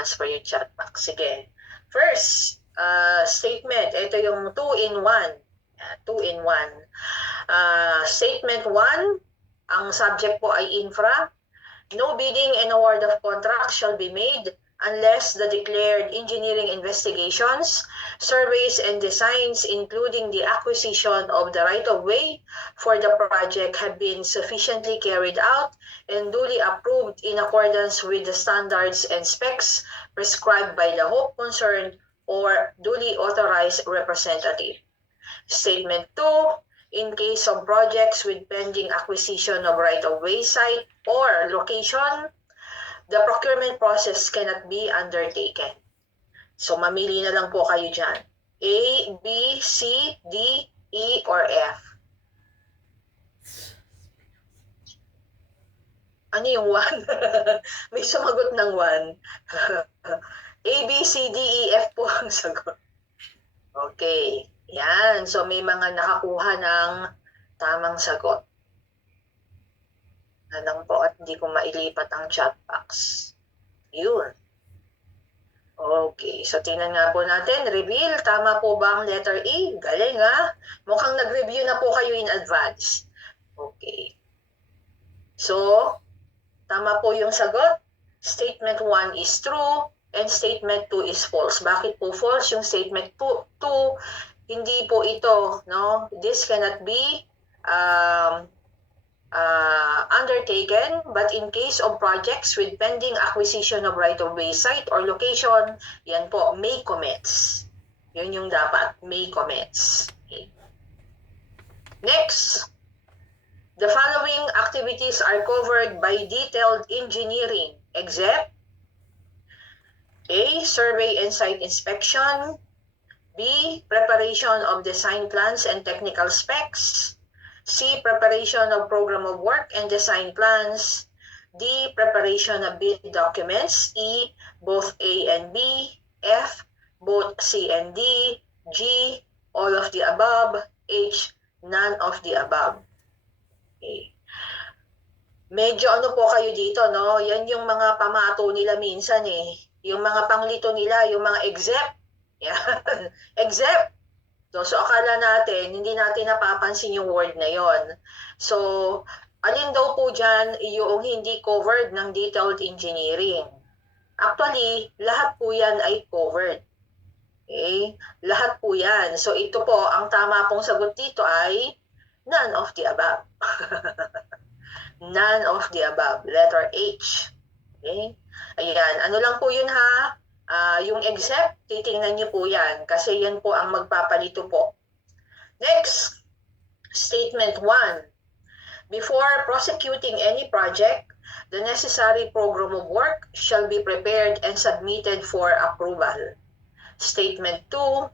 transfer yung chat box. Sige. First, statement. Ito yung 2-in-1. 2-in-1. Statement 1, ang subject po ay infra. No bidding and award of contract shall be made unless the declared engineering investigations, surveys, and designs, including the acquisition of the right-of-way for the project, have been sufficiently carried out and duly approved in accordance with the standards and specs prescribed by the HOPE concerned or duly authorized representative. Statement 2, in case of projects with pending acquisition of right-of-way site or location, the procurement process cannot be undertaken. So, mamili na lang po kayo dyan. A, B, C, D, E, or F. Ano yung 1? May sumagot ng 1. A, B, C, D, E, F po ang sagot. Okay. Yan. So, may mga nakakuha ng tamang sagot. Na lang po at hindi ko mailipat ang chat box. Yun. Okay. So, tingnan nga po natin. Reveal. Tama po ba ang letter E? Galing ha? Mukhang nag-review na po kayo in advance. Okay. So, tama po yung sagot. Statement 1 is true and statement 2 is false. Bakit po false? Yung statement 2, hindi po ito, no? This cannot be undertaken, but in case of projects with pending acquisition of right-of-way site or location, yan po, may commence. Yun yung dapat, may commence. Okay. Next, the following activities are covered by detailed engineering, except A, survey and site inspection, B, preparation of design plans and technical specs, C, preparation of program of work and design plans, D, preparation of bid documents, E, both A and B, F, both C and D, G, all of the above, H, none of the above. Okay. Medyo ano po kayo dito, no? Yan yung mga pamato nila minsan eh. Yung mga panglito nila, yung mga except. Yan. Except. So, akala natin, hindi natin napapansin yung word na yon. So, alin daw po dyan yung hindi covered ng detailed engineering? Actually, lahat po yan ay covered. Okay? Lahat po yan. So, ito po, ang tama pong sagot dito ay none of the above. None of the above. Letter H. Okay? Ayan. Ano lang po yun ha? Yung except, titingnan nyo po yan kasi yan po ang magpapalito po. Next, statement 1. Before prosecuting any project, the necessary program of work shall be prepared and submitted for approval. Statement 2.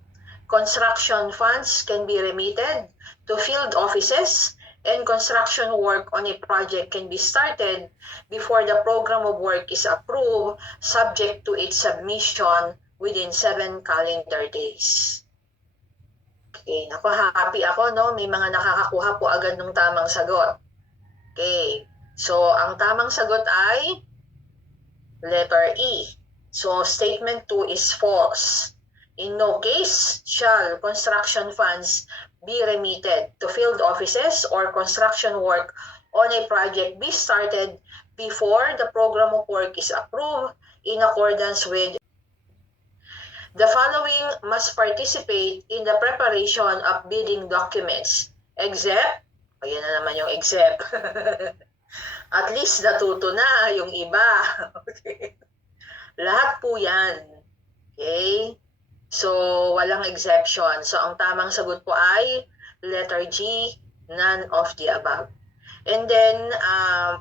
Construction funds can be remitted to field offices and construction work on a project can be started before the program of work is approved, subject to its submission within 7 calendar days. Okay, naku, happy ako, no? May mga nakakakuha po agad ng tamang sagot. Okay, so ang tamang sagot ay letter E. So, statement 2 is false. In no case shall construction funds be remitted to field offices or construction work on a project be started before the program of work is approved in accordance with the following must participate in the preparation of bidding documents, except, ayan na naman yung except, at least natuto na yung iba. Okay. Lahat po yan. Okay? So, walang exception. So, ang tamang sagot po ay letter G, none of the above. And then,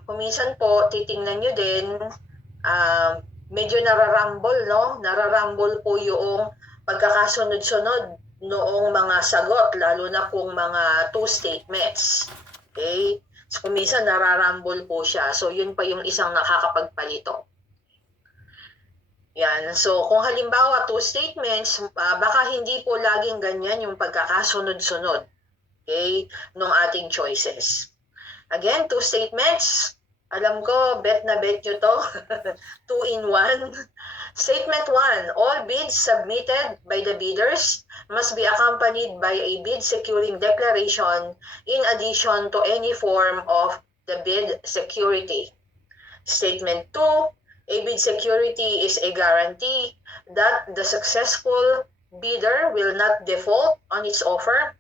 kuminsan po, titingnan nyo din, medyo nararumble, no? Nararumble po yung pagkakasunod-sunod noong mga sagot, lalo na kung mga two statements. Okay? So, kuminsan nararumble po siya. So, yun pa yung isang nakakapagpalito. Yan. So, kung halimbawa two statements, baka hindi po laging ganyan yung pagkakasunod-sunod, okay, nung ating choices. Again, two statements. Alam ko, bet na bet nyo to. 2-in-1. Statement 1. All bids submitted by the bidders must be accompanied by a bid securing declaration in addition to any form of the bid security. Statement 2. A bid security is a guarantee that the successful bidder will not default on its offer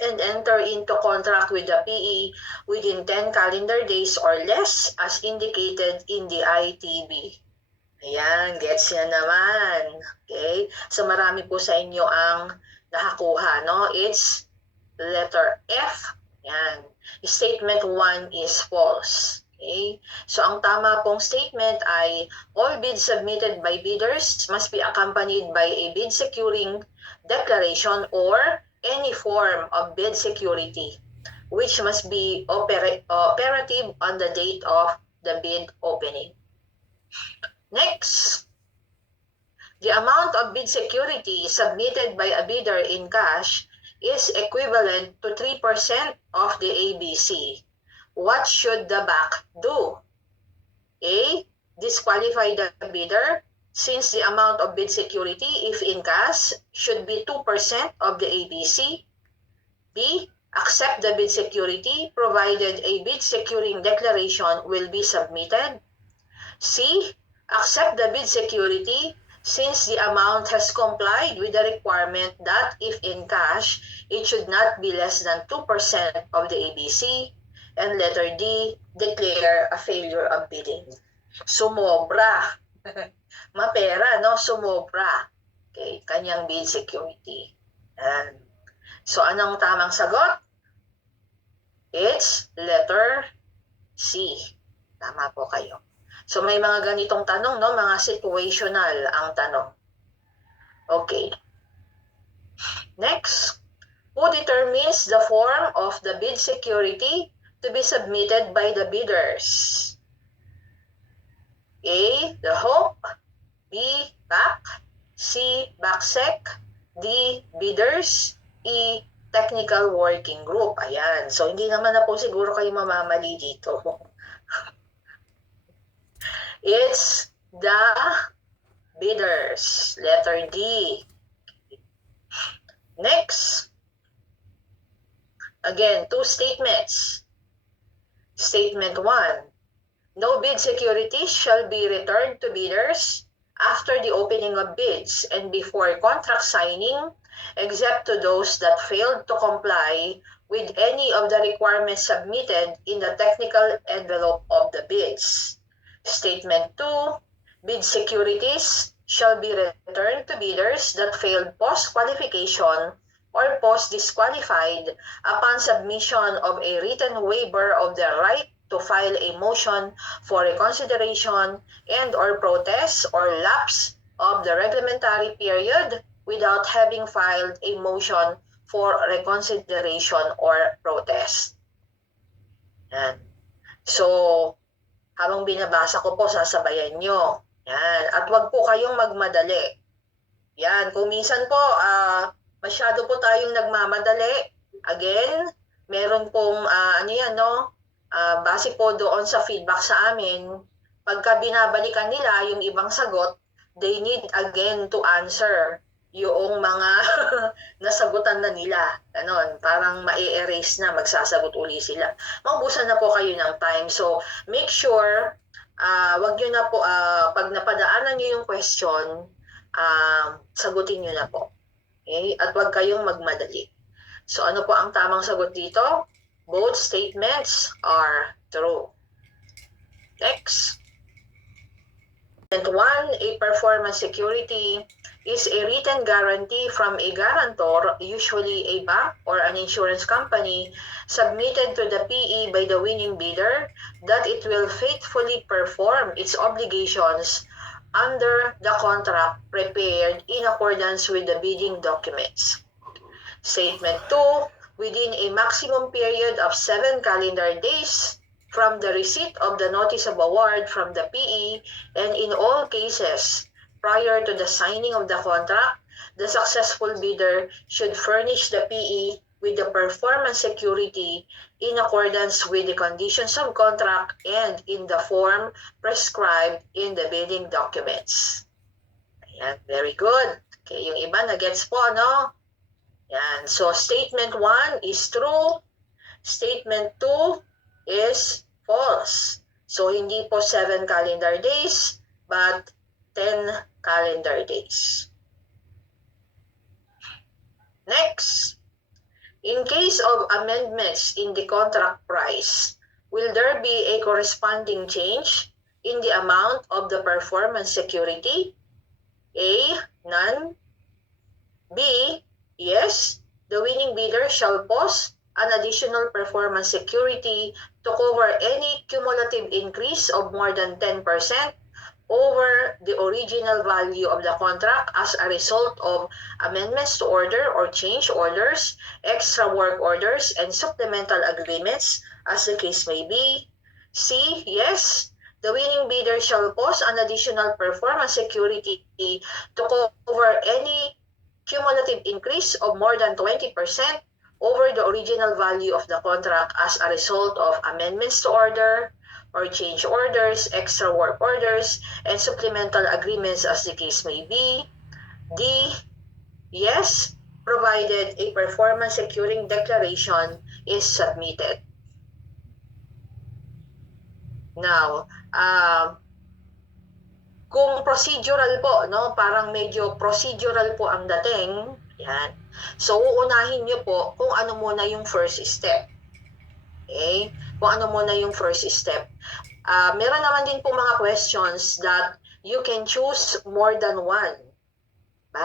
and enter into contract with the PE within 10 calendar days or less as indicated in the ITB. Ayan, gets niya naman. Okay? So marami po sa inyo ang nakakuha, no? It's letter F. Ayan. Statement 1 is false. Okay? So ang tama pong statement ay all bids submitted by bidders must be accompanied by a bid securing declaration or any form of bid security which must be operative on the date of the bid opening. Next, the amount of bid security submitted by a bidder in cash is equivalent to 3% of the ABC. What should the BAC do? A. Disqualify the bidder since the amount of bid security, if in cash, should be 2% of the ABC. B. Accept the bid security provided a bid securing declaration will be submitted. C. Accept the bid security since the amount has complied with the requirement that if in cash, it should not be less than 2% of the ABC. And letter D, declare a failure of bidding. Sumobra. Mapera, no? Sumobra. Okay, kanyang bid security. And so, anong tamang sagot? It's letter C. Tama po kayo. So, may mga ganitong tanong, no? Mga situational ang tanong. Okay. Next, who determines the form of the bid security to be submitted by the bidders? A. The HOPE. B. BAC. C. BACSEC. D. Bidders. E. Technical Working Group. Ayan. So, hindi naman na po siguro kayo mamamali dito. It's the bidders. Letter D. Next. Again, two statements. Statement 1. No bid securities shall be returned to bidders after the opening of bids and before contract signing, except to those that failed to comply with any of the requirements submitted in the technical envelope of the bids. Statement 2. Bid securities shall be returned to bidders that failed post-qualification or post-disqualified upon submission of a written waiver of their right to file a motion for reconsideration and or protest or lapse of the reglementary period without having filed a motion for reconsideration or protest. Yan. So, habang binabasa ko po, sasabayan nyo. Yan. At wag po kayong magmadali. Yan. Kung minsan po, masyado po tayong nagmamadali. Again, meron pong, base po doon sa feedback sa amin, pagka binabalikan nila yung ibang sagot, they need again to answer yung mga nasagutan na nila. Ganon, parang ma-erase na, magsasagot uli sila. Maubusan na po kayo ng time. So, make sure, wag nyo na po, pag napadaanan nyo yung question, sagutin nyo na po. Okay? At wag kayong magmadali. So, ano po ang tamang sagot dito? Both statements are true. Next. Statement 1, a performance security is a written guarantee from a guarantor, usually a bank or an insurance company, submitted to the PE by the winning bidder that it will faithfully perform its obligations under the contract prepared in accordance with the bidding documents. Statement 2, within a maximum period of 7 calendar days from the receipt of the notice of award from the PE, and in all cases prior to the signing of the contract, the successful bidder should furnish the PE with the performance security in accordance with the conditions of contract and in the form prescribed in the bidding documents. Yan, very good. Okay, yung iba na-gets po, no? Yan, so statement 1 is true. Statement 2 is false. So, hindi po 7 calendar days, but 10 calendar days. Next, in case of amendments in the contract price, will there be a corresponding change in the amount of the performance security? A, none. B, yes, the winning bidder shall post an additional performance security to cover any cumulative increase of more than 10% over the original value of the contract as a result of amendments to order or change orders, extra work orders, and supplemental agreements, as the case may be. C, yes, the winning bidder shall post an additional performance security to cover any cumulative increase of more than 20% over the original value of the contract as a result of amendments to order or change orders, extra work orders, and supplemental agreements, as the case may be. D, yes, provided a performance securing declaration is submitted. Now, kung procedural po, no, parang medyo procedural po ang dating, yan. So, uunahin nyo po kung ano muna yung first step. Okay? Kung ano muna yung first step. Meron naman din po mga questions that you can choose more than one.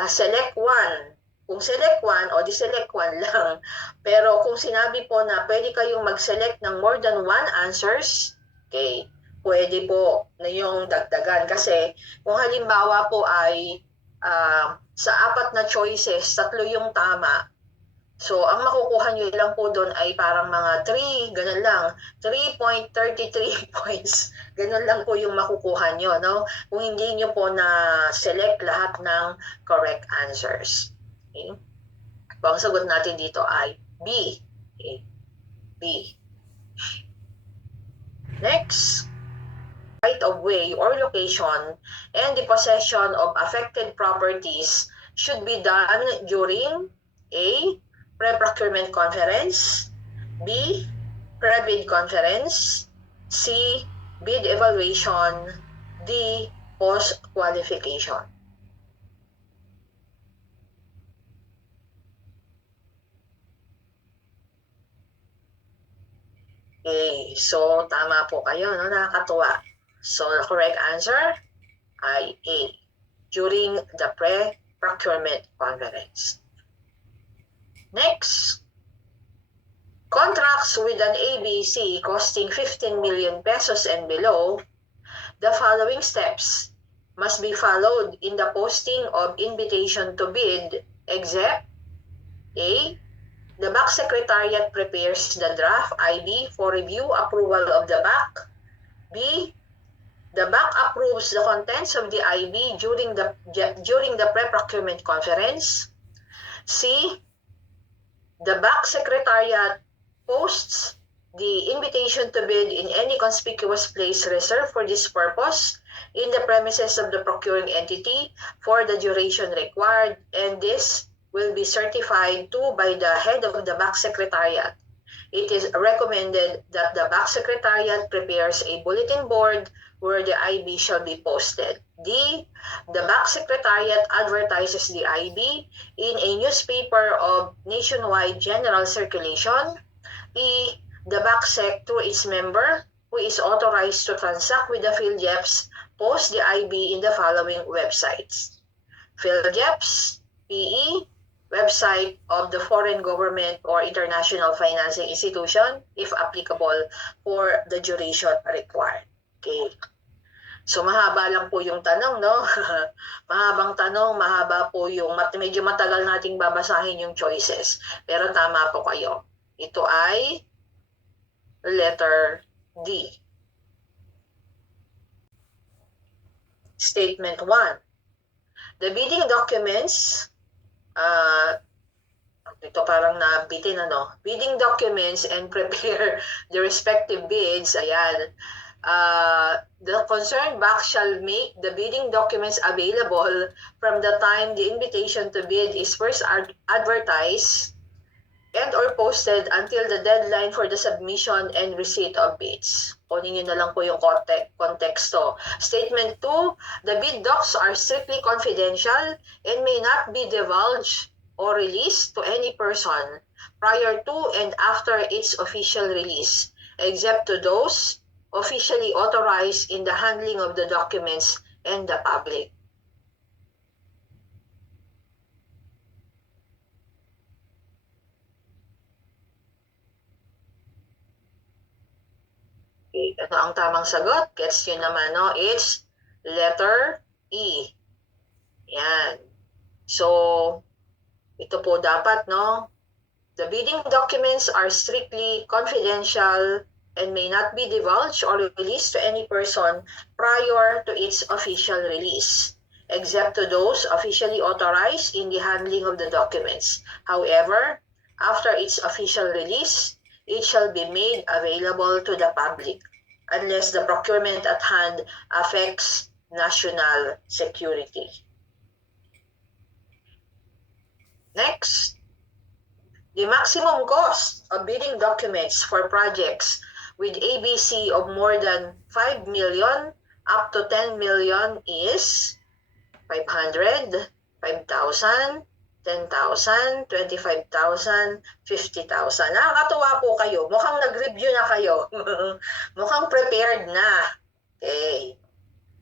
Select one. Kung select one, o di select one lang. Pero kung sinabi po na pwede kayong mag-select ng more than one answers, okay, pwede po na yung dagdagan. Kasi kung halimbawa po ay sa 4 na choices, 3 yung tama. So, ang makukuha nyo lang po doon ay parang mga 3, ganun lang, 3.33 points. Ganun lang po yung makukuha nyo, no? Kung hindi nyo po na-select lahat ng correct answers. Okay? So, ang sagot natin dito ay B. Okay? B. Next, right of way or location and the possession of affected properties should be done during A, pre-procurement conference, B, pre-bid conference, C, bid evaluation, D, post-qualification. Okay, so tama po kayo, no? Nakakatuwa. So the correct answer ay A, during the pre-procurement conference. Next, contracts with an ABC costing 15 million pesos and below, the following steps must be followed in the posting of invitation to bid, except A, the BAC Secretariat prepares the draft IB for review approval of the BAC. B, the BAC approves the contents of the IB during the pre-procurement conference. C, the BAC Secretariat posts the invitation to bid in any conspicuous place reserved for this purpose in the premises of the procuring entity for the duration required, and this will be certified to by the head of the BAC Secretariat. It is recommended that the BAC Secretariat prepares a bulletin board where the IB shall be posted. D, the BAC Secretariat advertises the IB in a newspaper of nationwide general circulation. E, the BACSEC through its member who is authorized to transact with the PhilJeps post the IB in the following websites. PhilJeps, PE, website of the foreign government or international financing institution, if applicable, for the duration required. Okay. So, mahaba lang po yung tanong, no? Mahabang tanong, mahaba po yung, medyo matagal nating babasahin yung choices. Pero tama po kayo. Ito ay letter D. Statement 1. The bidding documents, ito parang nabitin, ano? Bidding documents and prepare the respective bids, ayan. the concerned bank shall make the bidding documents available from the time the invitation to bid is first advertised and or posted until the deadline for the submission and receipt of bids. Kunin nyo na lang po yung konteksto. Statement 2, the bid docs are strictly confidential and may not be divulged or released to any person prior to and after its official release, except to those officially authorized in the handling of the documents and the public. Okay, ano ang tamang sagot? Gets yun naman, no? It's letter E. Yan. So, ito po dapat, no? The bidding documents are strictly confidential and may not be divulged or released to any person prior to its official release, except to those officially authorized in the handling of the documents. However, after its official release, it shall be made available to the public unless the procurement at hand affects national security. Next, the maximum cost of bidding documents for projects with ABC of more than 5 million up to 10 million is 500, 5,000, 10,000, 25,000, 50,000. Nakakatuwa po kayo. Mukhang nag-review na kayo. Mukhang prepared na. Okay.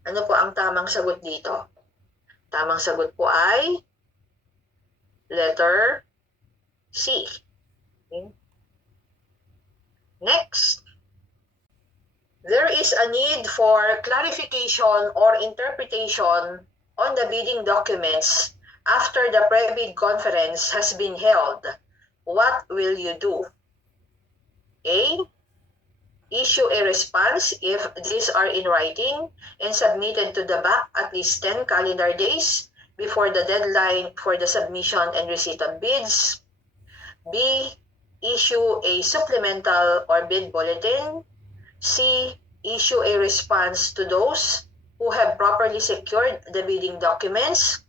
Ano po ang tamang sagot dito? Tamang sagot po ay letter C. Okay. Next, there is a need for clarification or interpretation on the bidding documents after the pre-bid conference has been held. What will you do? A. Issue a response if these are in writing and submitted to the BAC at least 10 calendar days before the deadline for the submission and receipt of bids. B. Issue a supplemental or bid bulletin. C. Issue a response to those who have properly secured the bidding documents.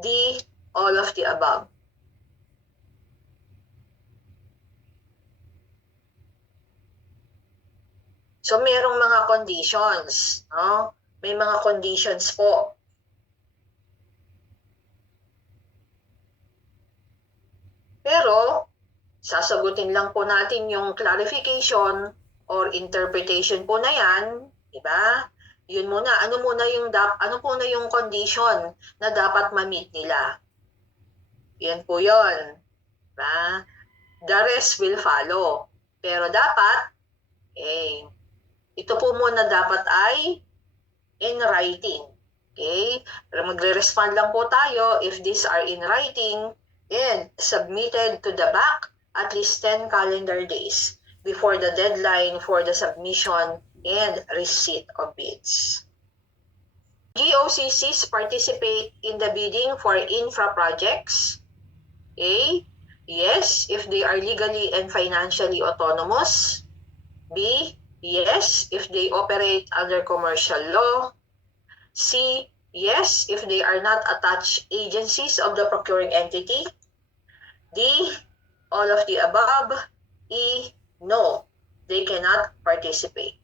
D. All of the above. So, merong mga conditions. No? May mga conditions po. Pero, sasagutin lang po natin yung clarification or interpretation po na yan, di ba? Yun muna, ano po na yung condition na dapat ma-meet nila? Yan po yun. Diba? The rest will follow. Pero dapat, ito po muna dapat ay in writing. Okay? Pero magre-respond lang po tayo if these are in writing and submitted to the BAC at least 10 calendar days before the deadline for the submission and receipt of bids. GOCCs participate in the bidding for infra projects. A. Yes, if they are legally and financially autonomous. B. Yes, if they operate under commercial law. C. Yes, if they are not attached agencies of the procuring entity. D. All of the above. E. No, they cannot participate.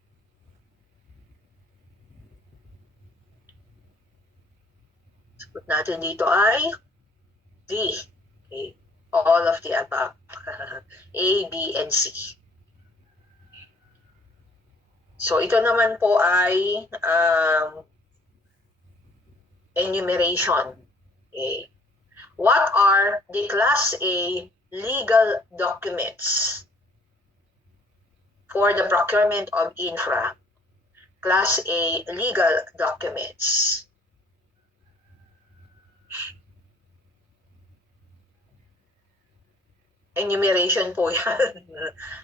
Sagot natin dito ay D. Okay. All of the above. A, B, and C. So, ito naman po ay enumeration. Okay. What are the Class A legal documents for the procurement of infra? Class A legal documents. Enumeration po yan.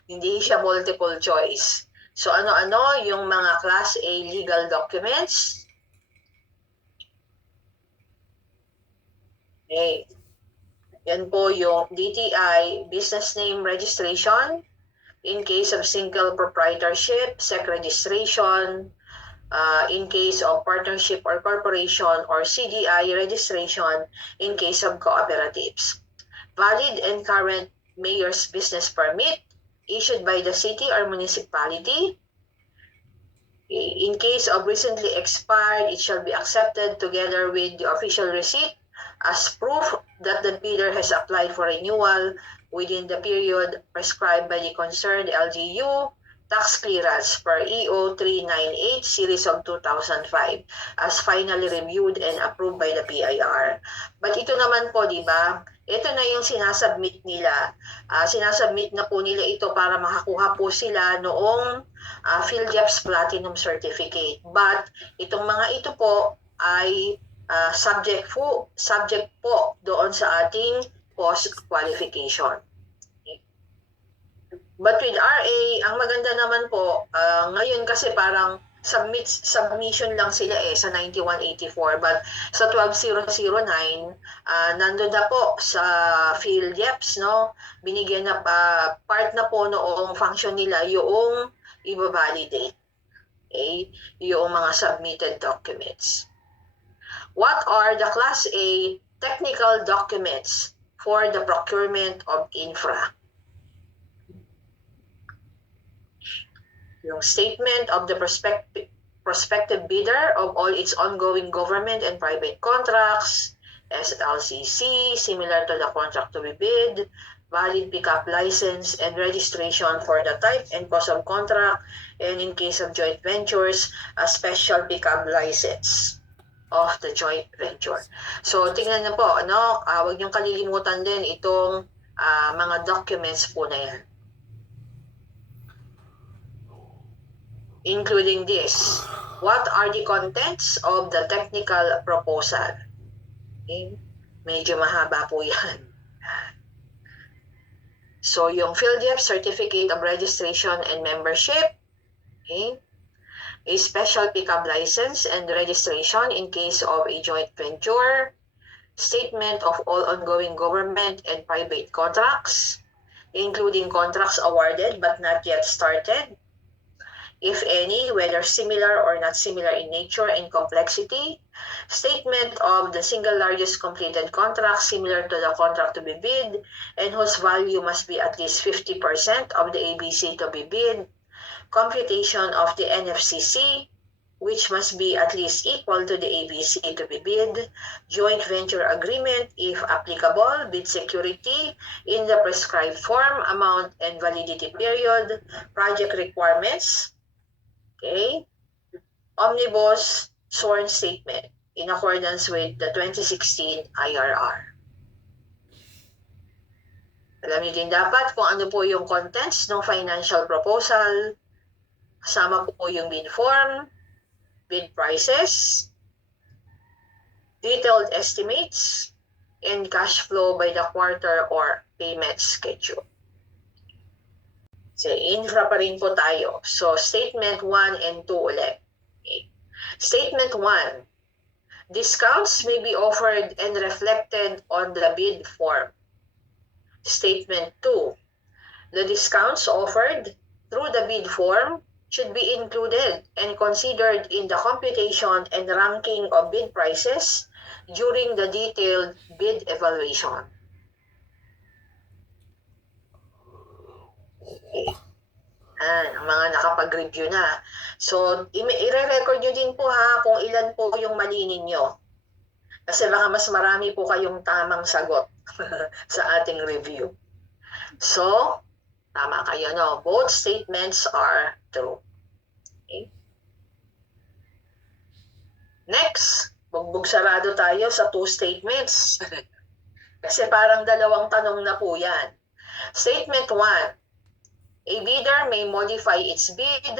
Hindi siya multiple choice. So ano-ano yung mga Class A legal documents? Okay. Yan po yung DTI Business Name Registration, in case of single proprietorship, SEC registration, in case of partnership or corporation, or CDI registration in case of cooperatives. Valid and current mayor's business permit issued by the city or municipality. In case of recently expired, it shall be accepted together with the official receipt as proof that the bidder has applied for renewal within the period prescribed by the concerned LGU tax clearance per EO 398 series of 2005 as finally reviewed and approved by the PIR. But ito naman po, di ba? Ito na yung sinasubmit nila. Sinasubmit na po nila ito para makakuha po sila noong PhilJEPS Platinum Certificate. But itong mga ito po ay subject po doon sa ating post-qualification. But with RA, ang maganda naman po, ngayon kasi parang submission lang sila sa 9184. But sa 12009, nandun na po sa PhilJEPS, no? Binigyan na part na po noong function nila yung i-validate. Okay? Yung mga submitted documents. What are the Class A technical documents for the procurement of infra? Yung statement of the prospective bidder of all its ongoing government and private contracts, SLCC, similar to the contract to be bid, valid pickup license and registration for the type and cost of contract, and in case of joint ventures, a special pickup license of the joint venture. So, tingnan na po, huwag niyong kalilimutan din itong mga documents po na yan. Including this, what are the contents of the technical proposal? Okay? Medyo mahaba po yan. So, yung PhilJEPS Certificate of Registration and Membership, okay? A special pickup license and registration in case of a joint venture, statement of all ongoing government and private contracts, including contracts awarded but not yet started, if any, whether similar or not similar in nature and complexity, statement of the single largest completed contract similar to the contract to be bid and whose value must be at least 50% of the ABC to be bid, computation of the NFCC, which must be at least equal to the ABC to be bid, joint venture agreement, if applicable, bid security in the prescribed form, amount and validity period, project requirements, okay, omnibus sworn statement in accordance with the 2016 IRR. Alam niyo din dapat kung ano po yung contents ng financial proposal, kasama po yung bid form, bid prices, detailed estimates, and cash flow by the quarter or payment schedule. So, infra pa rin po tayo. So, statement 1 and 2 ulit. Okay. Statement 1, discounts may be offered and reflected on the bid form. Statement 2, the discounts offered through the bid form should be included and considered in the computation and ranking of bid prices during the detailed bid evaluation. Okay. Ang mga nakapag-review na. So, i-re-record nyo din po kung ilan po yung mali ninyo. Kasi baka mas marami po kayong tamang sagot sa ating review. So, tama kayo, no? Both statements are true. Okay. Next, bugbog sarado tayo sa 2 statements. Kasi parang dalawang tanong na po yan. Statement 1, a bidder may modify its bid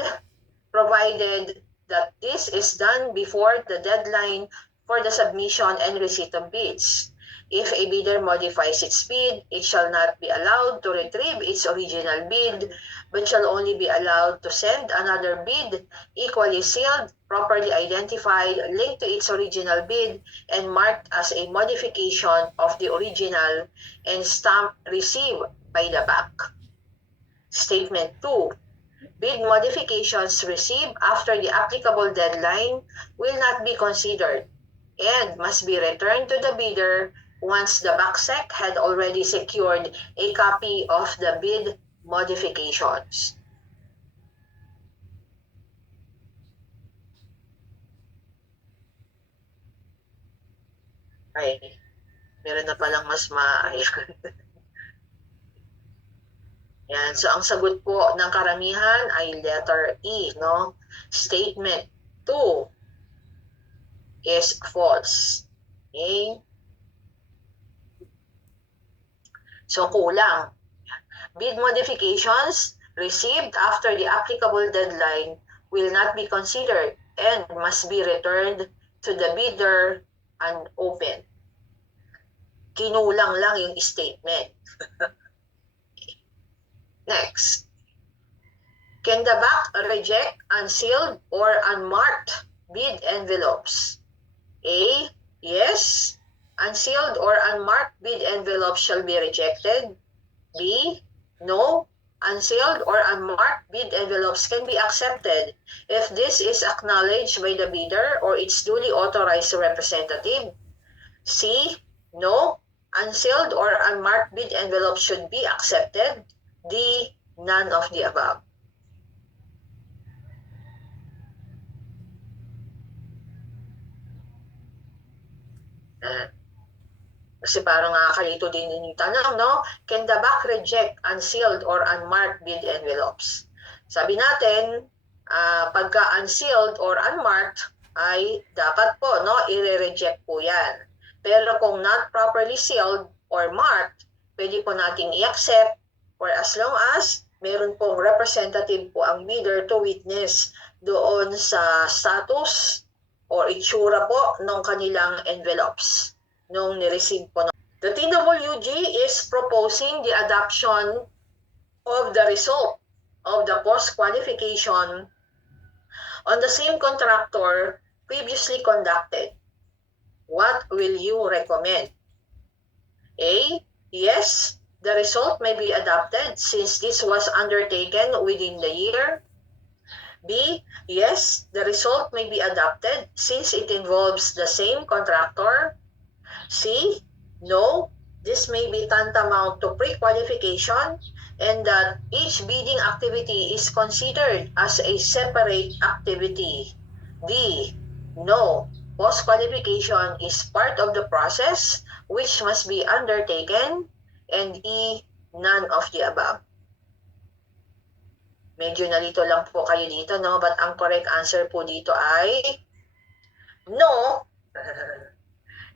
provided that this is done before the deadline for the submission and receipt of bids. If a bidder modifies its bid, it shall not be allowed to retrieve its original bid, but shall only be allowed to send another bid, equally sealed, properly identified, linked to its original bid, and marked as a modification of the original, and stamped received by the bank. Statement 2. Bid modifications received after the applicable deadline will not be considered and must be returned to the bidder once the BACSEC had already secured a copy of the bid modifications. Ay, meron na palang mas Yan. So, ang sagot po ng karamihan ay letter E, no? Statement 2 is false. Okay? So, kulang. Bid modifications received after the applicable deadline will not be considered and must be returned to the bidder unopened. Kinulang lang yung statement. Next. Can the BAC reject unsealed or unmarked bid envelopes? A. Yes. Unsealed or unmarked bid envelopes shall be rejected. B. No. Unsealed or unmarked bid envelopes can be accepted if this is acknowledged by the bidder or its duly authorized representative. C. No. Unsealed or unmarked bid envelopes should be accepted. D. None of the above. Kasi parang nakakalito din yung tanong, no? Can the BAC reject unsealed or unmarked bid envelopes? Sabi natin, pagka unsealed or unmarked, ay dapat po, no? I-reject po yan. Pero kung not properly sealed or marked, pwede po nating i-accept for as long as meron pong representative po ang bidder to witness doon sa status or itsura po ng kanilang envelopes nung nireceive po. The TWG is proposing the adoption of the result of the post-qualification on the same contractor previously conducted. What will you recommend? A. Yes, the result may be adopted since this was undertaken within the year. B. Yes, the result may be adopted since it involves the same contractor. C. No, this may be tantamount to pre-qualification and that each bidding activity is considered as a separate activity. D. No, post-qualification is part of the process which must be undertaken. And E. None of the above. Medyo nalito lang po kayo dito, no? But ang correct answer po dito ay no.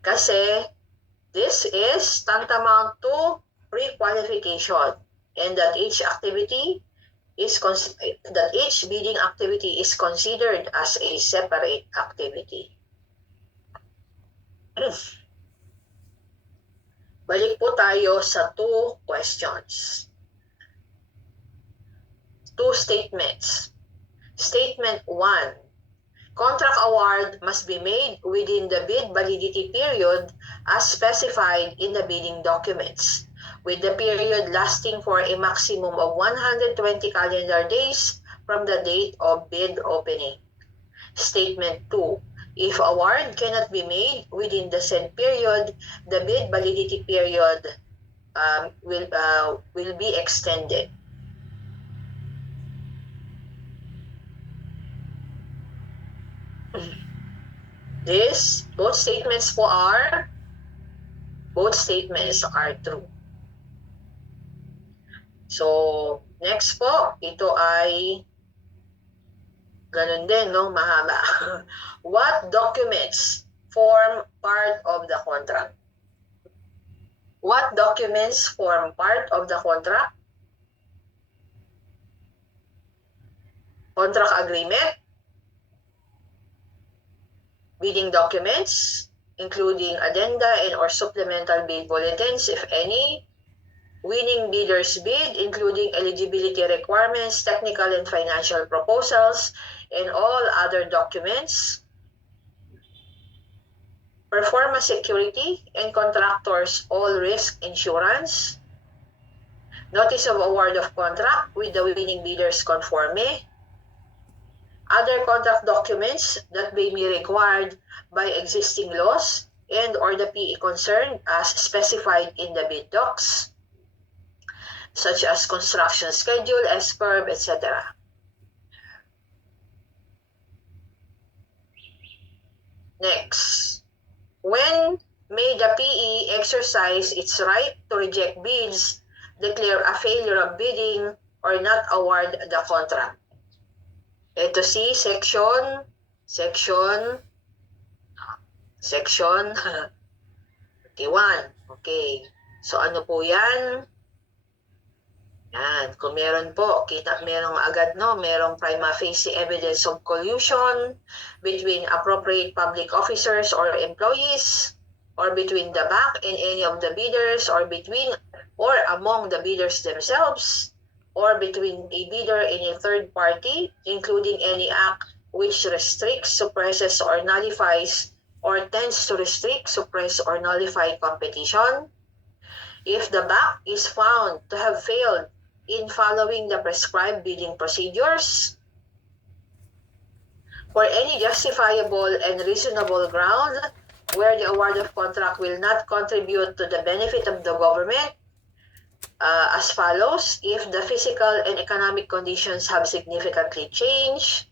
Kasi this is tantamount to pre-qualification and that each bidding activity is considered as a separate activity. Balik po tayo sa 2 questions. 2 statements. Statement 1. Contract award must be made within the bid validity period as specified in the bidding documents, with the period lasting for a maximum of 120 calendar days from the date of bid opening. Statement 2. If award cannot be made within the said period, the bid validity period will be extended. Both statements are true. So, next po, ito ay ganun din, no? Mahaba. What documents form part of the contract? What documents form part of the contract? Contract agreement, bidding documents, including addenda and or supplemental bid bulletins, if any, winning bidder's bid, including eligibility requirements, technical and financial proposals, and all other documents, performance security and contractors all risk insurance, Notice of award of contract with the winning bidders conforme. Other contract documents that may be required by existing laws and or the PE concerned as specified in the bid docs, such as construction schedule, S-curve, etc. Next, when may the PE exercise its right to reject bids, declare a failure of bidding, or not award the contract? Ito si section 31. Okay. So ano po yan? Yan. Kung meron po, merong agad, no? Merong prima facie evidence of collusion between appropriate public officers or employees, or between the BAC and any of the bidders, or between or among the bidders themselves, or between a bidder and a third party, including any act which restricts, suppresses, or nullifies, or tends to restrict, suppress, or nullify competition. If the BAC is found to have failed in following the prescribed bidding procedures, for any justifiable and reasonable ground where the award of contract will not contribute to the benefit of the government, as follows: if the physical and economic conditions have significantly changed,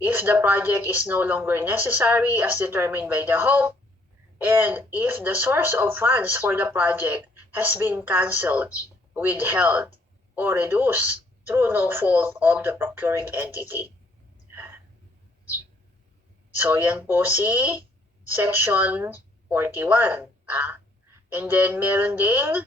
if the project is no longer necessary as determined by the HOPE, and if the source of funds for the project has been cancelled, withheld, or reduced through no fault of the procuring entity. So yan po si Section 41. And then meron ding,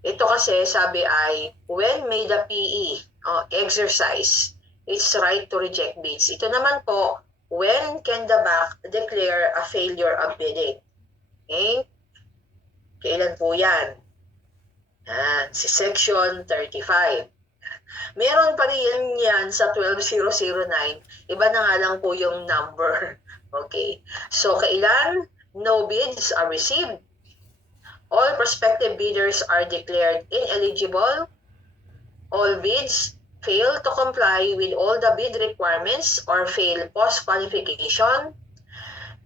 ito kasi sabi ay, when may the PE exercise its right to reject bids. Ito naman po, when can the BAC declare a failure of bidding? Okay? Kailan po yan? Si Section 35. Meron pa rin yan sa 12009. Iba na nga lang po yung number. Okay. So, kailan no bids are received? All prospective bidders are declared ineligible. All bids fail to comply with all the bid requirements or fail post-qualification.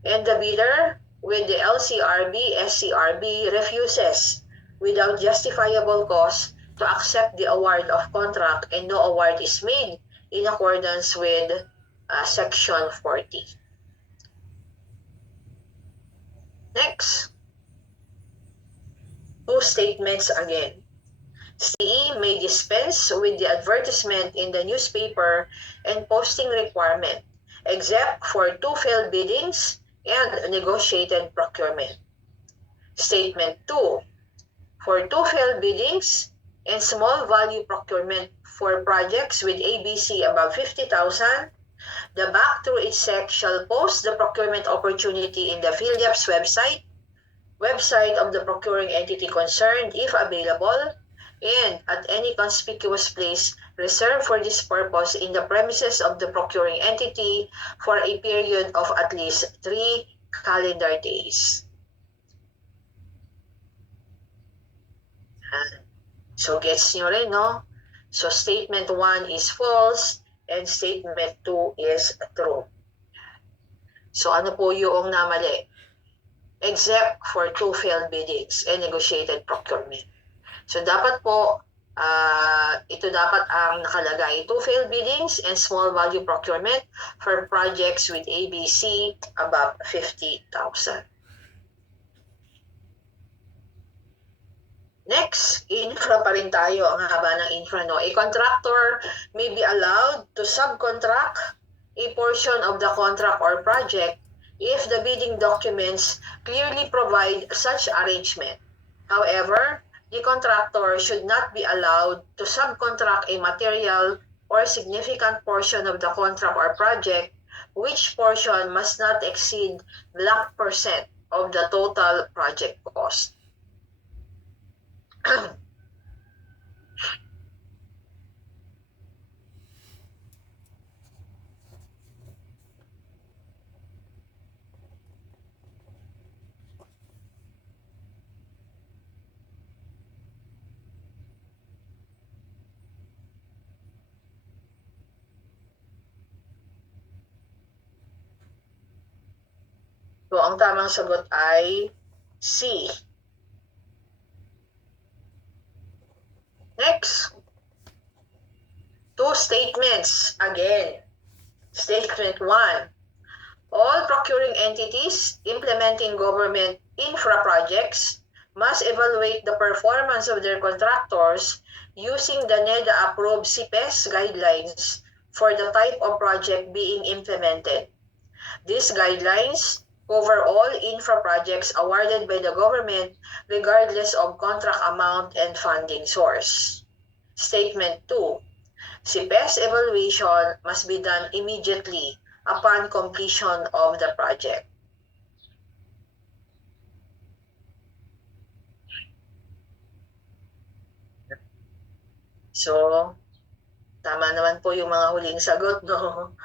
And the bidder with the LCRB, SCRB refuses without justifiable cause to accept the award of contract and no award is made in accordance with Section 40. Next, two statements again. CE may dispense with the advertisement in the newspaper and posting requirement, except for two failed biddings and negotiated procurement. Statement 2. For two failed biddings and small value procurement for projects with ABC above 50,000, the BAC through its SEC shall post the procurement opportunity in the PhilYAP's website of the procuring entity concerned if available, and at any conspicuous place reserved for this purpose in the premises of the procuring entity for a period of at least 3 calendar days. So, gets nyo rin, no? So, statement 1 is false and statement 2 is true. So, ano po yung namali? Except for two failed biddings and negotiated procurement. So, dapat po, ito dapat ang nakalagay. Two failed biddings and small value procurement for projects with ABC above 50,000. Next, infra pa rin tayo. Ang haba ng infra, no? A contractor may be allowed to subcontract a portion of the contract or project if the bidding documents clearly provide such arrangement. However, the contractor should not be allowed to subcontract a material or significant portion of the contract or project, which portion must not exceed blank percent of the total project cost. So, ang tamang sagot ay C. Next, two statements again. Statement 1. All procuring entities implementing government infra projects must evaluate the performance of their contractors using the NEDA-approved CPES guidelines for the type of project being implemented. These guidelines cover all infra projects awarded by the government regardless of contract amount and funding source. Statement 2. CPES evaluation must be done immediately upon completion of the project. So, tama naman po yung mga huling sagot, no?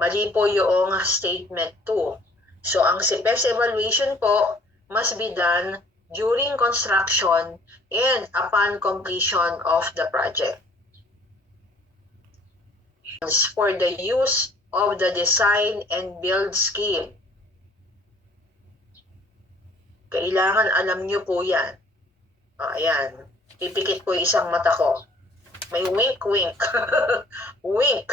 Mali po yung statement 2. So, ang CPES evaluation po must be done during construction and upon completion of the project. For the use of the design and build scheme. Kailangan alam nyo po yan. Ayan. Pipikit po isang mata ko. May wink-wink. Wink.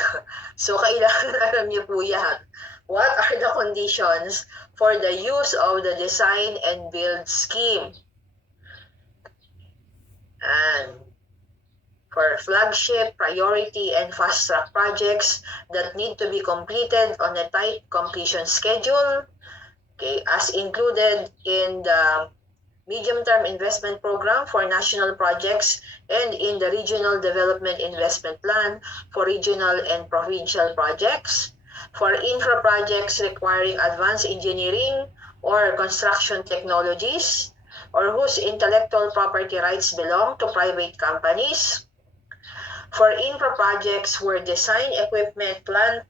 So, kailangan alam nyo po yan. What are the conditions for the use of the design and build scheme? And for flagship, priority, and fast-track projects that need to be completed on a tight completion schedule, okay, as included in the Medium-Term Investment Program for national projects and in the Regional Development Investment Plan for regional and provincial projects, for infra projects requiring advanced engineering or construction technologies, or whose intellectual property rights belong to private companies, for infra projects where design, equipment, plant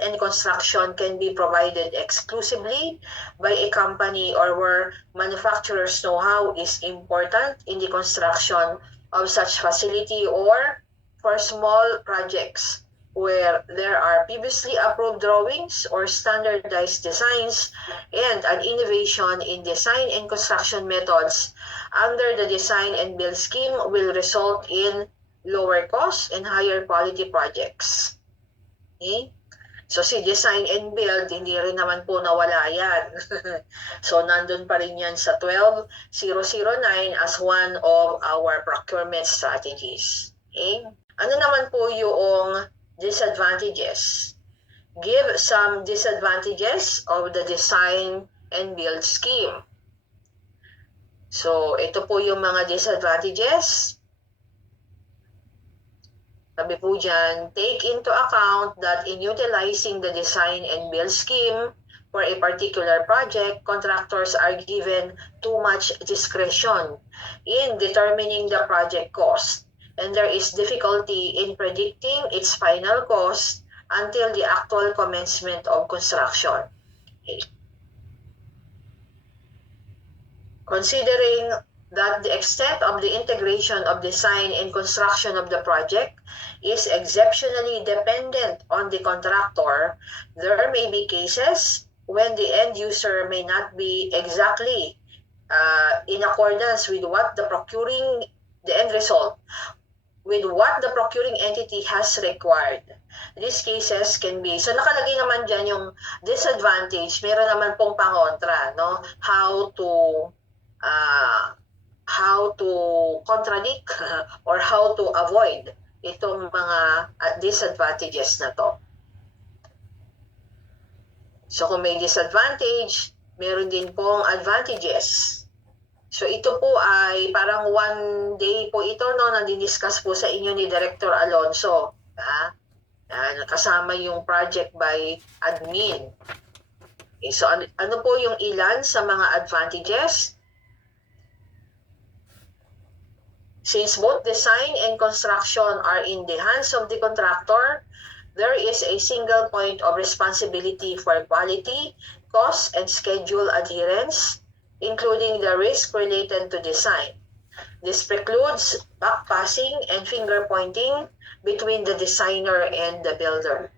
and construction can be provided exclusively by a company, or where manufacturer's know-how is important in the construction of such facility, or for small projects where there are previously approved drawings or standardized designs and an innovation in design and construction methods under the design and build scheme will result in lower cost and higher quality projects. Okay? So, si design and build, hindi rin naman po nawala yan. So, nandun pa rin yan sa 12009 as one of our procurement strategies. Okay? Ano naman po yung disadvantages? Give some disadvantages of the design and build scheme. So, ito po yung mga disadvantages. Sabi po dyan, take into account that in utilizing the design and build scheme for a particular project, contractors are given too much discretion in determining the project cost, and there is difficulty in predicting its final cost until the actual commencement of construction. Okay. Considering that the extent of the integration of design and construction of the project is exceptionally dependent on the contractor, there may be cases when the end user may not be exactly in accordance with what the end result, with what the procuring entity has required. These cases can be, so nakalagay naman dyan yung disadvantage, meron naman pong pangontra, no? How to contradict or how to avoid itong mga disadvantages na to. So kung may disadvantage, meron din pong advantages. So ito po ay parang one day po ito, no, na diniscuss po sa inyo ni Director Alonso. Kasama yung project by admin. Okay, so ano po yung ilan sa mga advantages? Since both design and construction are in the hands of the contractor, there is a single point of responsibility for quality, cost, and schedule adherence, including the risk related to design. This precludes backpassing and finger pointing between the designer and the builder.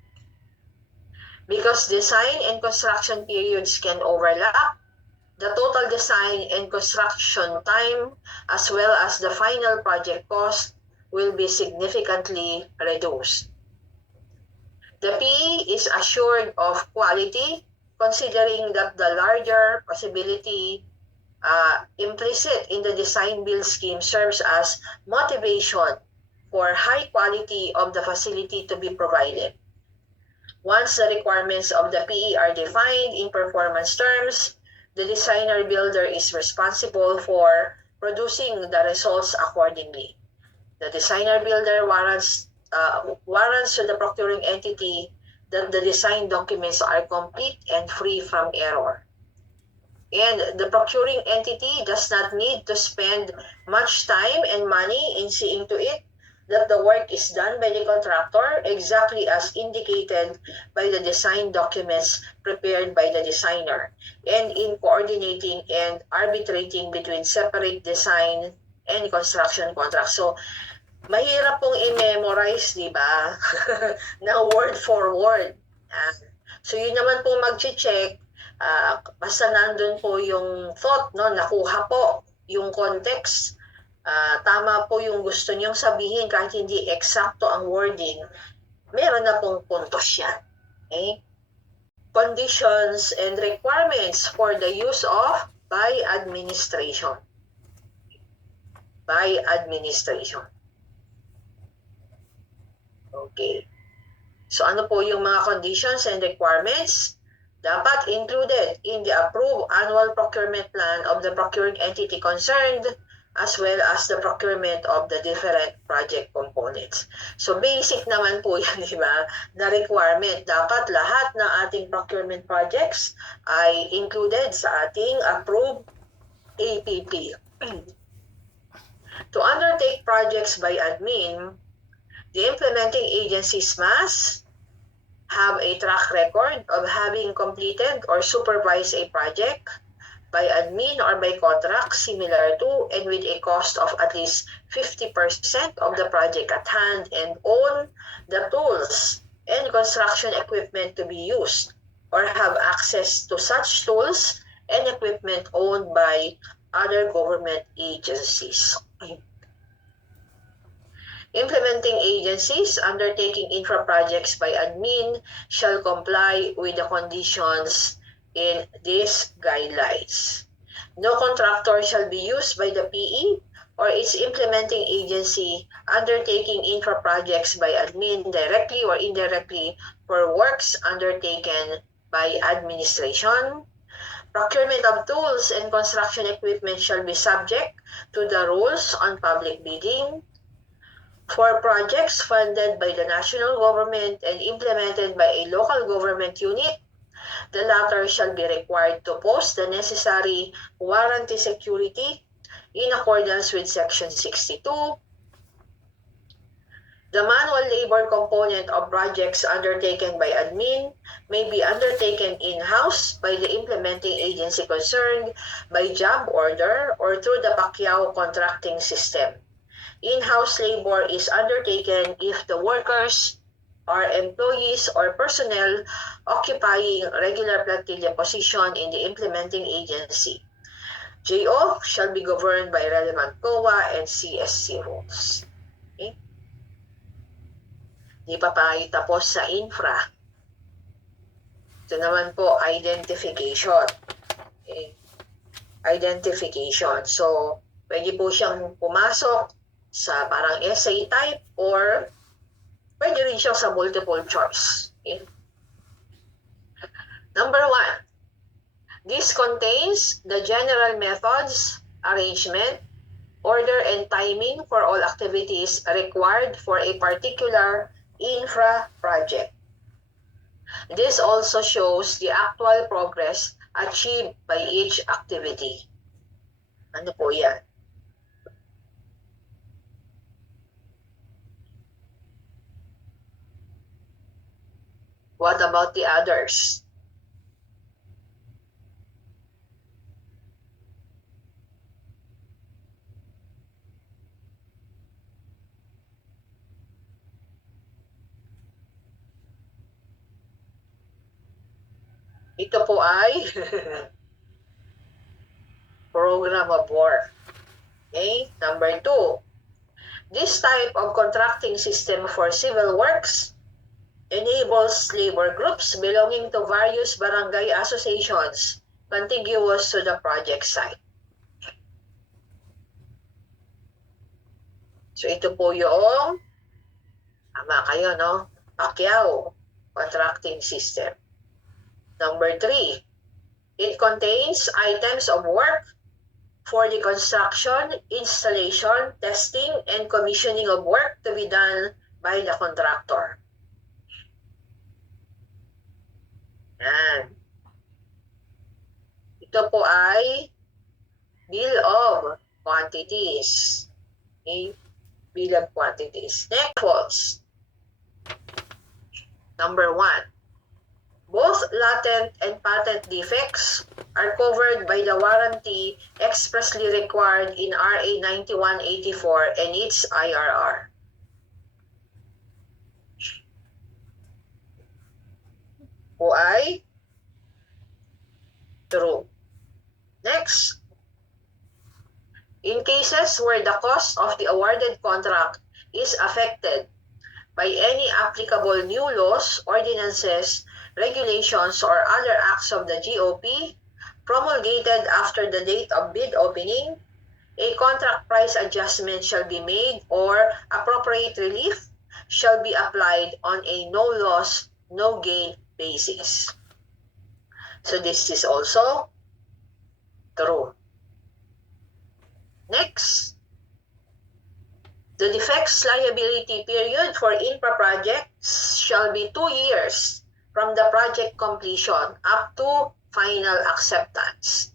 Because design and construction periods can overlap, the total design and construction time as well as the final project cost will be significantly reduced. The PE is assured of quality, considering that the larger possibility implicit in the design build scheme serves as motivation for high quality of the facility to be provided. Once the requirements of the PE are defined in performance terms, the designer builder is responsible for producing the results accordingly. The designer builder warrants to the procuring entity that the design documents are complete and free from error. And the procuring entity does not need to spend much time and money in seeing to it that the work is done by the contractor exactly as indicated by the design documents prepared by the designer, and in coordinating and arbitrating between separate design and construction contracts. So, mahirap pong i-memorize, di ba? Na word for word. So, yun naman po mag-check, basta nandun po yung thought, no? Nakuha po yung context. Tama po yung gusto niyong sabihin kahit hindi eksakto ang wording, meron na pong puntos yan. Okay? Conditions and requirements for the use of by administration. By administration. Okay. So ano po yung mga conditions and requirements? Dapat included in the approved annual procurement plan of the procuring entity concerned, as well as the procurement of the different project components. So basic naman po yan, di ba? Na requirement. Dapat lahat ng ating procurement projects ay included sa ating approved APP. To undertake projects by admin, the implementing agencies must have a track record of having completed or supervised a project by admin or by contract similar to and with a cost of at least 50% of the project at hand, and own the tools and construction equipment to be used, or have access to such tools and equipment owned by other government agencies. Implementing agencies undertaking infra projects by admin shall comply with the conditions in these guidelines. No contractor shall be used by the PE or its implementing agency undertaking infra projects by admin directly or indirectly for works undertaken by administration. Procurement of tools and construction equipment shall be subject to the rules on public bidding. For projects funded by the national government and implemented by a local government unit, the latter shall be required to post the necessary warranty security in accordance with Section 62. The manual labor component of projects undertaken by admin may be undertaken in-house by the implementing agency concerned by job order or through the Pacquiao contracting system. In-house labor is undertaken if the workers are employees or personnel occupying regular plantilla position in the implementing agency. JO shall be governed by relevant COA and CSC rules. Okay? Di pa tayo tapos sa infra. Ito naman po, identification. Okay? Identification. So, pwede po siyang pumasok sa parang essay type or pwede rin siya sa multiple choice. Okay? Number 1, this contains the general methods, arrangement, order, and timing for all activities required for a particular infra project. This also shows the actual progress achieved by each activity. Ano po yan? What about the others? Ito po ay program of work. Okay? Number 2, this type of contracting system for civil works enables labor groups belonging to various barangay associations contiguous to the project site. So ito po yung, tama kayo, no? Pacquiao contracting system. Number 3, it contains items of work for the construction, installation, testing, and commissioning of work to be done by the contractor. Yan. Ito po ay bill of quantities. Okay? Bill of quantities. Next false. Number 1. Both latent and patent defects are covered by the warranty expressly required in RA 9184 and its IRR. Po ay true. Next, in cases where the cost of the awarded contract is affected by any applicable new laws, ordinances, regulations, or other acts of the GOP promulgated after the date of bid opening, a contract price adjustment shall be made or appropriate relief shall be applied on a no loss, no gain basis. So this is also true. Next, the defects liability period for infra projects shall be 2 years from the project completion up to final acceptance.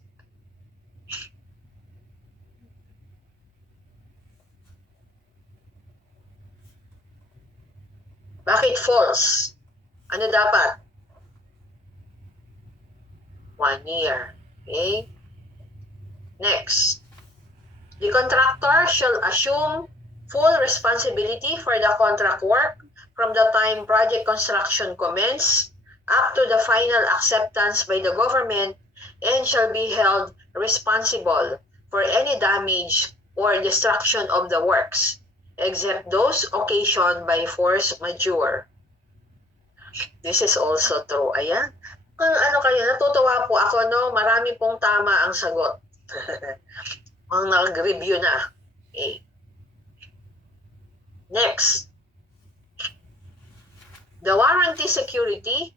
Bakit false? Ano dapat? 1 year. Okay? Next, the contractor shall assume full responsibility for the contract work from the time project construction commences up to the final acceptance by the government and shall be held responsible for any damage or destruction of the works, except those occasioned by force majeure. This is also true. Ayan. Kung ano kayo, natutuwa po ako, no? Marami pong tama ang sagot. Ang nag-review na. Okay. Next, the warranty security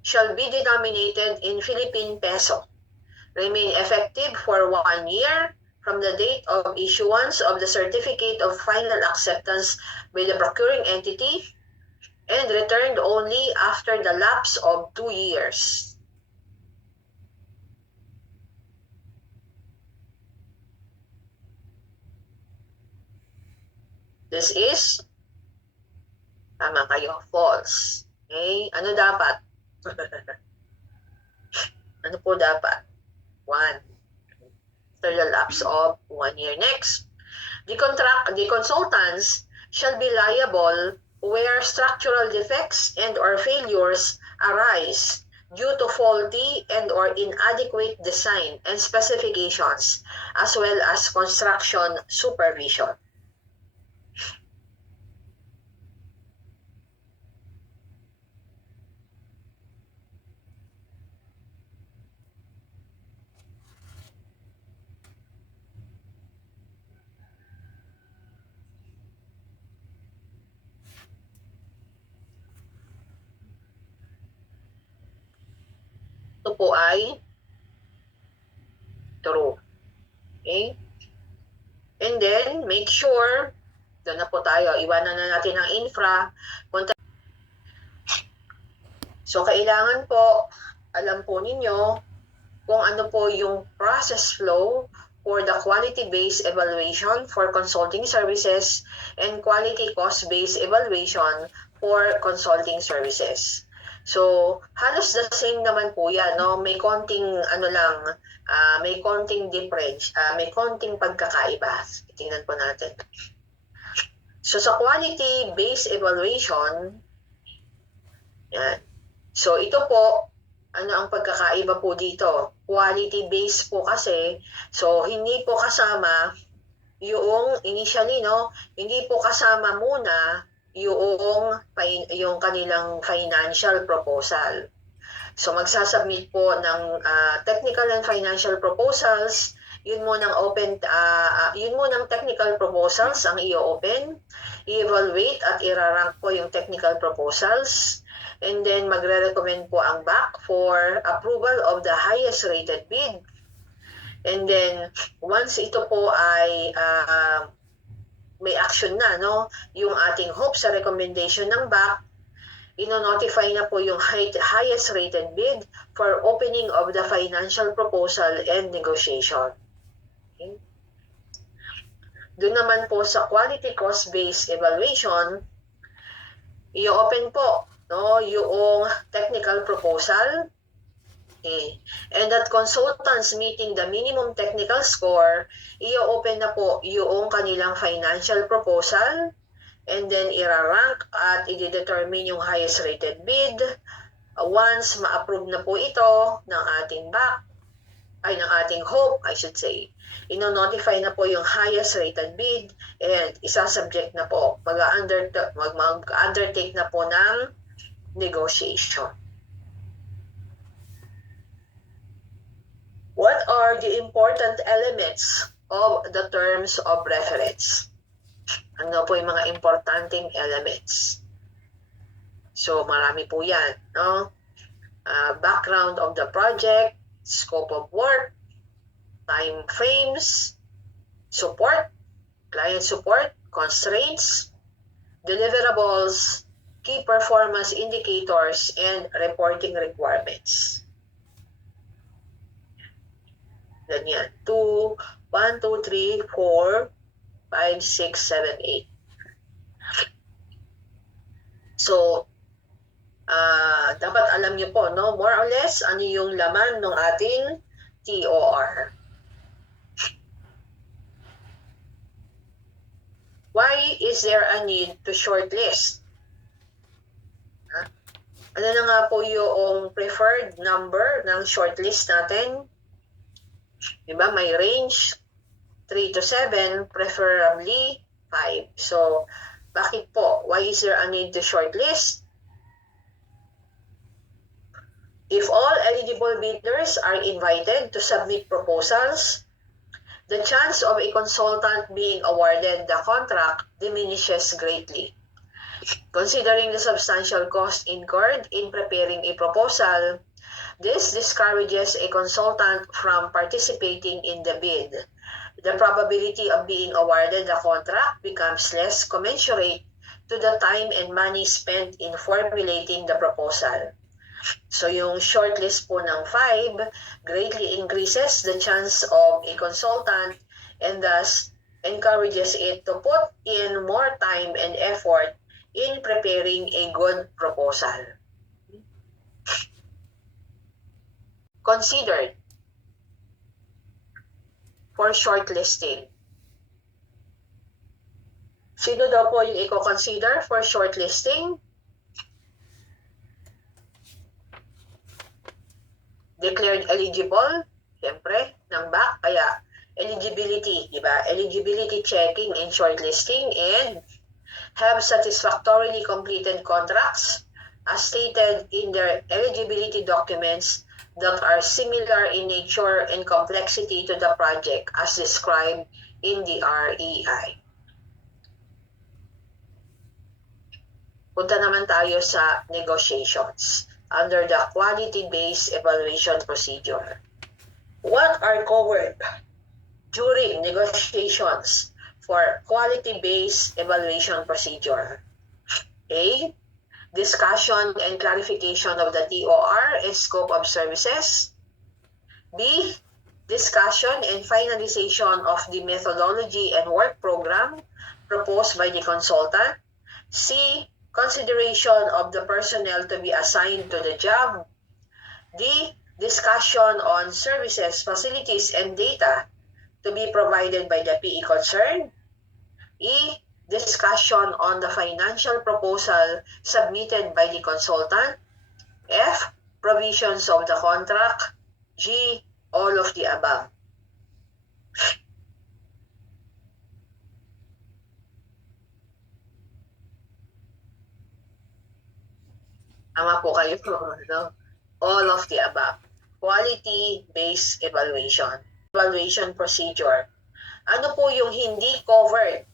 shall be denominated in Philippine peso, remain effective for 1 year from the date of issuance of the certificate of final acceptance by the procuring entity, and returned only after the lapse of 2 years. This is, tama kayo, false. Okay? Ano dapat? Ano po dapat? 1. After the lapse of 1 year. Next, the consultants shall be liable where structural defects and or failures arise due to faulty and or inadequate design and specifications, as well as construction supervision. Ito po ay true. Okay? And then, make sure, doon na po tayo, iwanan na natin ang infra. So, kailangan po, alam po ninyo kung ano po yung process flow for the quality-based evaluation for consulting services and quality cost-based evaluation for consulting services. So, halos the same naman po yan, no? May konting, may konting difference, may konting pagkakaiba. Tingnan po natin. So, sa quality-based evaluation, yan. So, ito po, Ano ang pagkakaiba po dito? Quality based po kasi, so hindi po kasama yung initially, no? Hindi po kasama muna yung kanilang financial proposal. So magsasubmit po ng technical and financial proposals. Yun munang technical proposals ang i-open, i-evaluate at i-rank po yung technical proposals, and then magre-recommend po ang BAC for approval of the highest rated bid. And then once ito po ay may action na, no, yung ating hope sa recommendation ng BAC, ino-notify na po yung highest rated bid for opening of the financial proposal and negotiation. Okay. Doon naman po sa quality cost-based evaluation, i-open po, no, yung technical proposal. Okay. And that consultants meeting the minimum technical score, i-open na po yung kanilang financial proposal, and then i-rank at i-determine yung highest rated bid. Once ma-approve na po ito ng ating BAC, ng ating hope, I should say, ino-notify na po yung highest rated bid and isa-subject na po, mag-undertake na po ng negotiation. What are the important elements of the terms of reference? Ano po yung mga importanteng elements? So, marami po yan, no? Background of the project, scope of work, time frames, support, client support, constraints, deliverables, key performance indicators, and reporting requirements. Ganyan. 1, 2, 3, 4, 5, 6, 7, 8. So, dapat alam niyo po, no, more or less, ano yung laman ng ating TOR. Why is there a need to shortlist? Ano na nga po yung preferred number ng shortlist natin? Diba, may range 3 to 7, preferably 5. So, bakit po? Why is there a need to shortlist? If all eligible bidders are invited to submit proposals, the chance of a consultant being awarded the contract diminishes greatly. Considering the substantial cost incurred in preparing a proposal, this discourages a consultant from participating in the bid. The probability of being awarded the contract becomes less commensurate to the time and money spent in formulating the proposal. So yung shortlist po ng 5 greatly increases the chance of a consultant and thus encourages it to put in more time and effort in preparing a good proposal. Considered for shortlisting. Sino daw po yung i-consider for shortlisting? Declared eligible, siyempre, ng BAC, kaya eligibility, di ba? Eligibility checking and shortlisting, and have satisfactorily completed contracts as stated in their eligibility documents that are similar in nature and complexity to the project as described in the REI. Punta naman tayo sa negotiations under the quality-based evaluation procedure. What are covered during negotiations for quality-based evaluation procedure? A. Discussion and clarification of the TOR and scope of services. B. Discussion and finalization of the methodology and work program proposed by the consultant. C. Consideration of the personnel to be assigned to the job. D. Discussion on services, facilities, and data to be provided by the PE concerned. E. Discussion on the financial proposal submitted by the consultant. F. provisions of the contract. G, all of the above. Tama po kayo, no? All of the above. Quality-based evaluation. Evaluation procedure. Ano po yung hindi covered?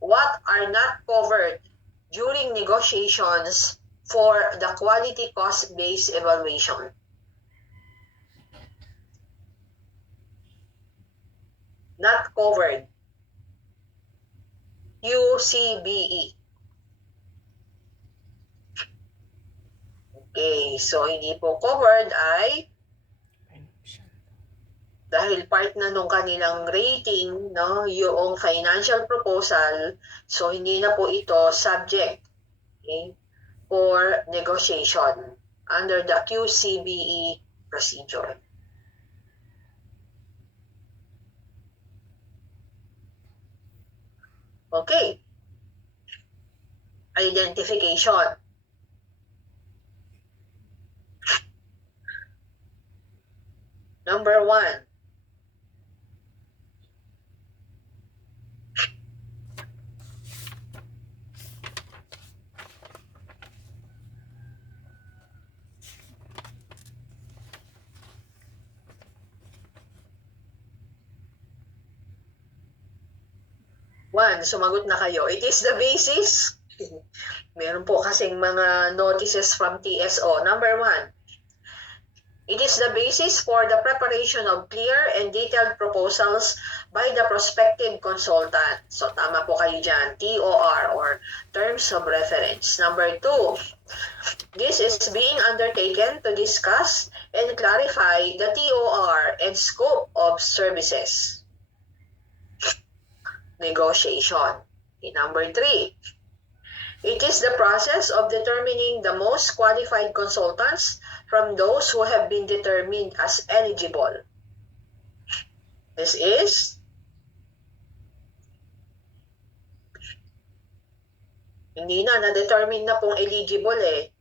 What are not covered during negotiations for the quality cost-based evaluation? Not covered. UCBE. Okay, so hindi po covered ay dahil part na nung kanilang rating, no, yung financial proposal, so hindi na po ito subject, okay, for negotiation under the QCBE procedure. Okay. Identification. Number 1. Sumagot na kayo. It is the basis. Meron po kasing mga notices from TSO. Number 1. It is the basis for the preparation of clear and detailed proposals by the prospective consultant. So, tama po kayo dyan. TOR or Terms of Reference. Number 2. This is being undertaken to discuss and clarify the TOR and scope of services. Negotiation. Number 3. It is the process of determining the most qualified consultants from those who have been determined as eligible. This is hindi na-determine na pong eligible eh.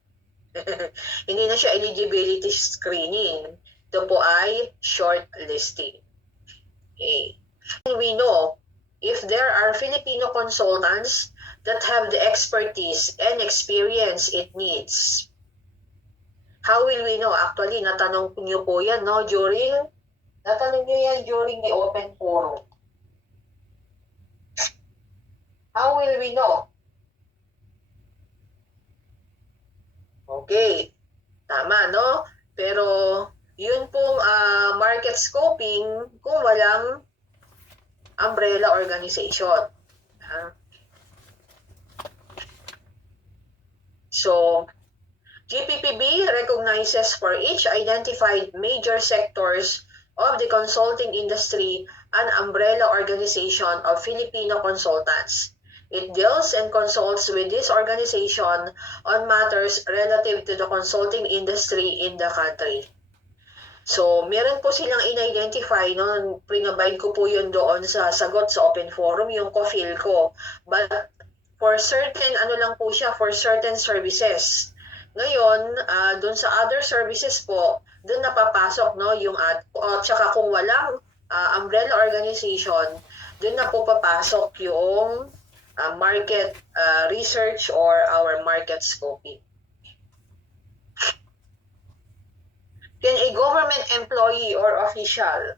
Hindi na siya eligibility screening. Ito po ay shortlisting. Okay. And we know if there are Filipino consultants that have the expertise and experience it needs. How will we know? Actually, natanong niyo po yan, no? Natanong niyo yan during the open forum. How will we know? Okay. Tama, no? Pero, yun pong market scoping kung walang umbrella organization. So, GPPB recognizes for each identified major sectors of the consulting industry an umbrella organization of Filipino consultants. It deals and consults with this organization on matters relative to the consulting industry in the country. So, meron po silang in-identify, no? Pinabide ko po yun doon sa sagot sa open forum, yung COFILCO. But for certain, for certain services. Ngayon, doon sa other services po, doon napapasok, no, yung tsaka kung walang umbrella organization, doon na po papasok yung market research or our market scoping. Can a government employee or official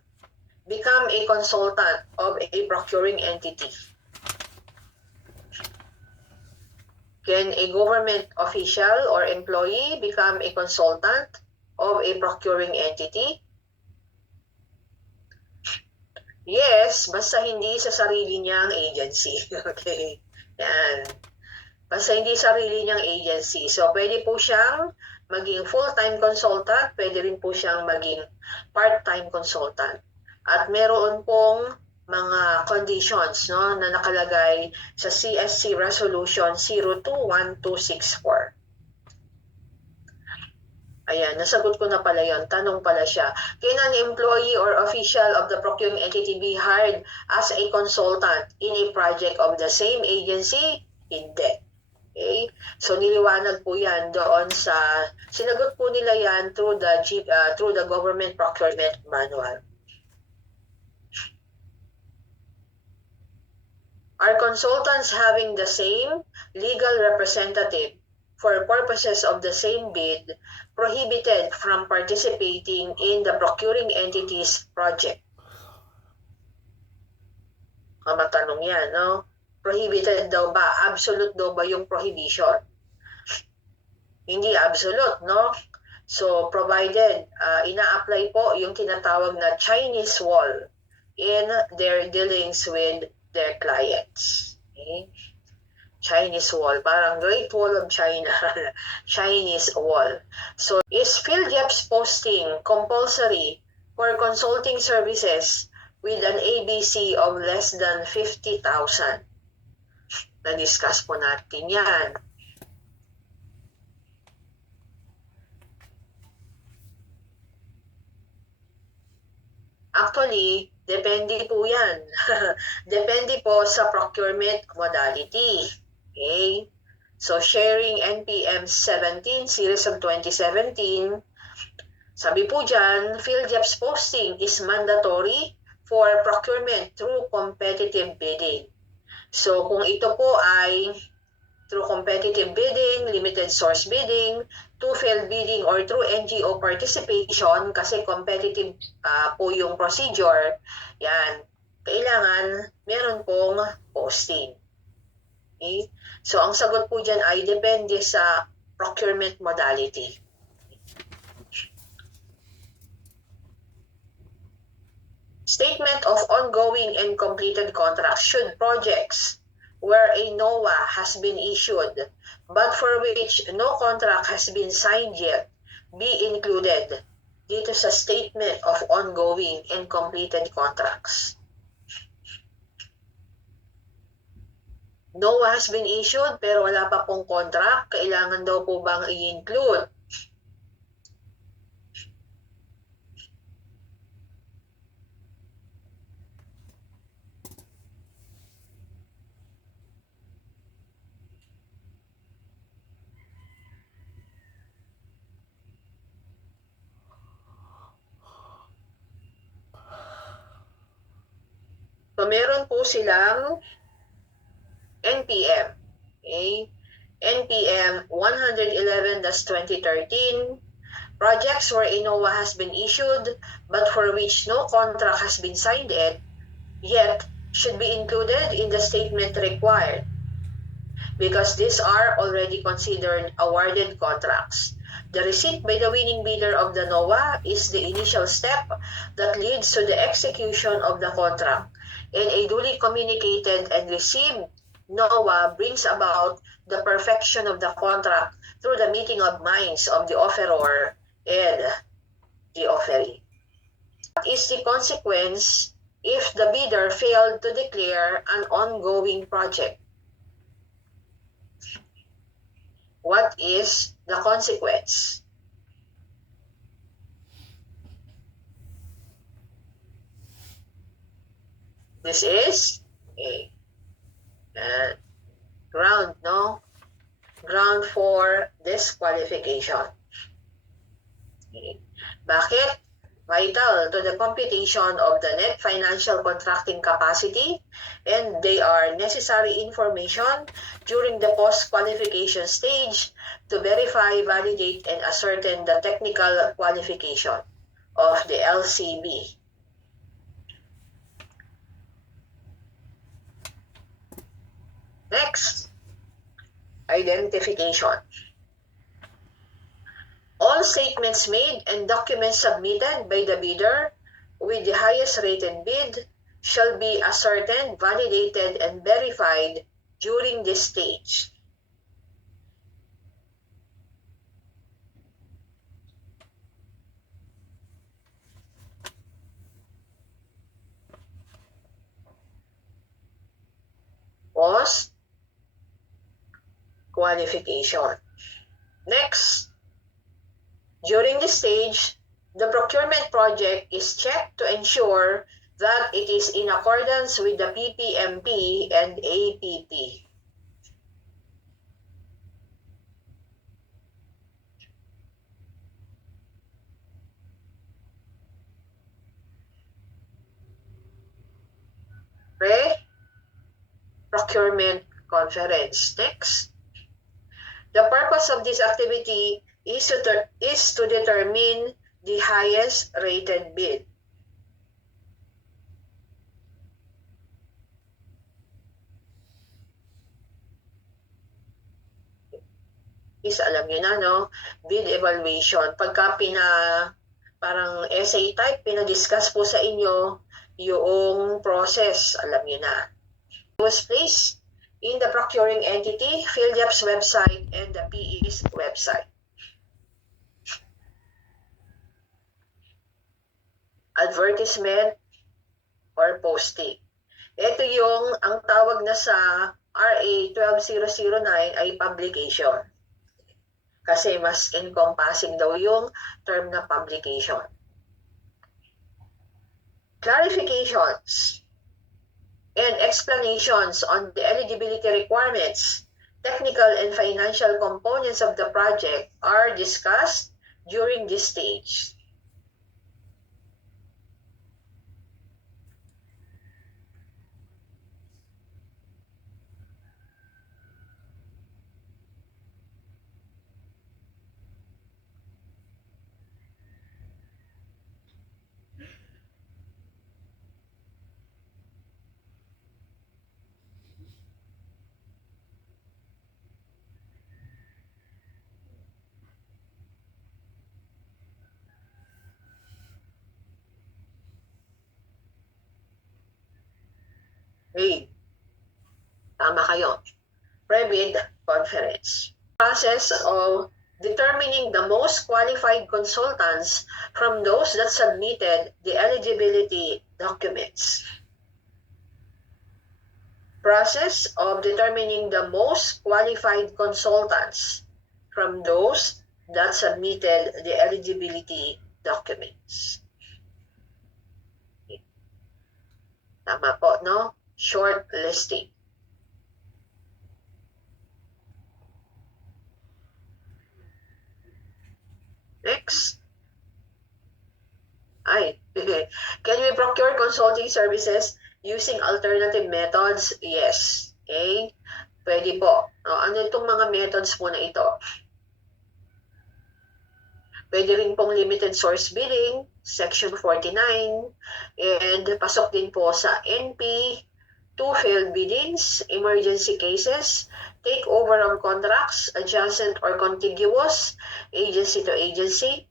become a consultant of a procuring entity? Can a government official or employee become a consultant of a procuring entity? Yes, basta hindi sa sarili niyang agency. Okay. Yan. Basta hindi sarili niyang agency. So, pwede po siyang maging full-time consultant, pwede rin po siyang maging part-time consultant. At meron pong mga conditions, no, na nakalagay sa CSC Resolution 021264. Ayan, nasagot ko na pala yon. Tanong pala siya. Can an employee or official of the procuring entity be hired as a consultant in a project of the same agency? Hindi. Okay? So niliwanag po yan doon sa, sinagot po nila yan through the Government Procurement Manual. Are consultants having the same legal representative for purposes of the same bid prohibited from participating in the procuring entity's project? Matanong yan, no? Prohibited daw ba? Absolute daw ba yung prohibition? Hindi absolute, no? So, provided ina-apply po yung tinatawag na Chinese wall in their dealings with their clients. Okay? Chinese wall, parang Great Wall of China, Chinese wall. So, is PhilJEP's posting compulsory for consulting services with an ABC of less than 50,000? Na-discuss po natin yan. Actually, depende po yan. Depende po sa procurement modality. Okay? So, sharing NPM 17, series of 2017, sabi po dyan, PhilJEP's posting is mandatory for procurement through competitive bidding. So, kung ito po ay through competitive bidding, limited source bidding, two-field bidding, or through NGO participation, kasi competitive po yung procedure, yan, kailangan meron pong posting. Okay? So, ang sagot po dyan ay depende sa procurement modality. Statement of ongoing and completed contracts should projects where a NOA has been issued but for which no contract has been signed yet be included dito sa statement of ongoing and completed contracts. NOA has been issued pero wala pa pong contract, kailangan daw po bang i-include? So, meron po silang NPM. Okay? NPM 111-2013, projects where a NOA has been issued but for which no contract has been signed yet should be included in the statement required because these are already considered awarded contracts. The receipt by the winning bidder of the NOA is the initial step that leads to the execution of the contract, and a duly communicated and received NOA brings about the perfection of the contract through the meeting of minds of the offeror and the offeree. What is the consequence if the bidder failed to declare an ongoing project? What is the consequence? This is a ground, no? Ground for disqualification. Okay. Bakit? Vital to the computation of the net financial contracting capacity, and they are necessary information during the post-qualification stage to verify, validate, and ascertain the technical qualification of the LCB. Next, identification. All statements made and documents submitted by the bidder with the highest rated bid shall be ascertained, validated, and verified during this stage. Post qualification. Next, during this stage, the procurement project is checked to ensure that it is in accordance with the PPMP and APP. Procurement Conference. Next. The purpose of this activity is to determine the highest rated bid. Is alam niyo na, no? Bid evaluation. Pagka parang essay type, pinadiscuss po sa inyo yung process, alam niyo na. Was placed in the procuring entity, PhilYap's website, and the PE's website. Advertisement or posting. Ito yung ang tawag na sa RA 12009 ay publication. Kasi mas encompassing daw yung term na publication. Clarifications and explanations on the eligibility requirements, technical and financial components of the project are discussed during this stage. Hey, tama kayo. Pre-bid conference. Process of determining the most qualified consultants from those that submitted the eligibility documents. Process of determining the most qualified consultants from those that submitted the eligibility documents. Tama po, no? Short listing. Next. Can we procure consulting services using alternative methods? Yes. Okay? Pwede po. Ano itong mga methods po na ito? Pwede rin pong limited source bidding, Section 49, and pasok din po sa NP, two failed biddings, emergency cases, takeover of contracts, adjacent or contiguous, agency to agency,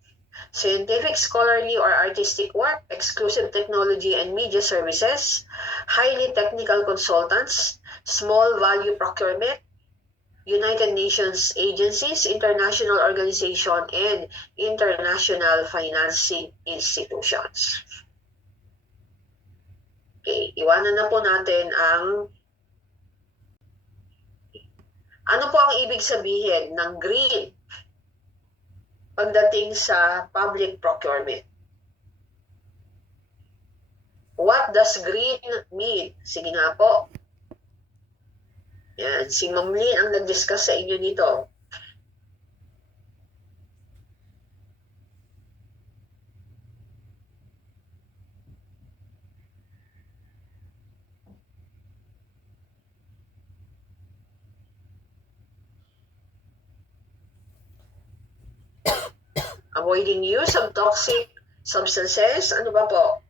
scientific, scholarly, or artistic work, exclusive technology and media services, highly technical consultants, small value procurement, United Nations agencies, international organization, and international financing institutions. Okay, iwanan na po natin ang ano po ang ibig sabihin ng green pagdating sa public procurement. What does green mean? Sige nga po. Yan, si Ma'am Lynn ang nag-discuss sa inyo dito. Avoiding use of toxic substances. Ano ba po?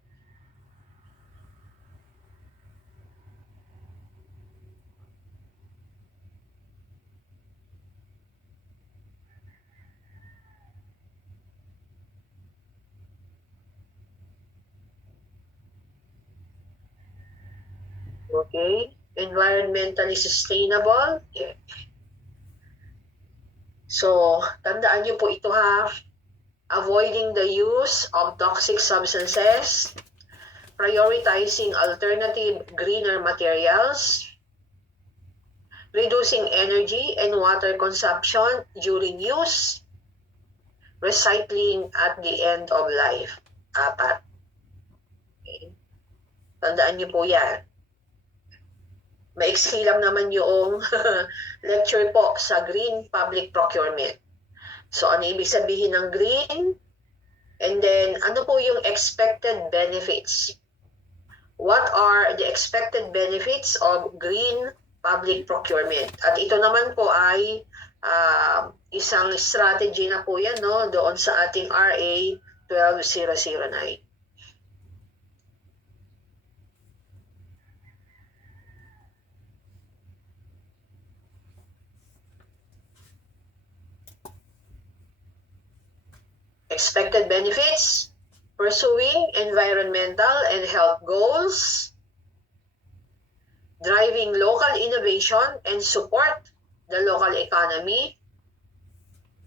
Okay. Environmentally sustainable. Yeah. So, tandaan niyo po ito ha. Avoiding the use of toxic substances, prioritizing alternative greener materials, reducing energy and water consumption during use, recycling at the end of life. 4. Okay. Tandaan niyo po yan. Maiksi lang naman yung lecture po sa green public procurement. So, ano ibig sabihin ng green? And then, ano po yung expected benefits? What are the expected benefits of green public procurement. At ito naman po ay isang strategy na po yan, no, doon sa ating RA 12009. Expected benefits, pursuing environmental and health goals, driving local innovation and support the local economy,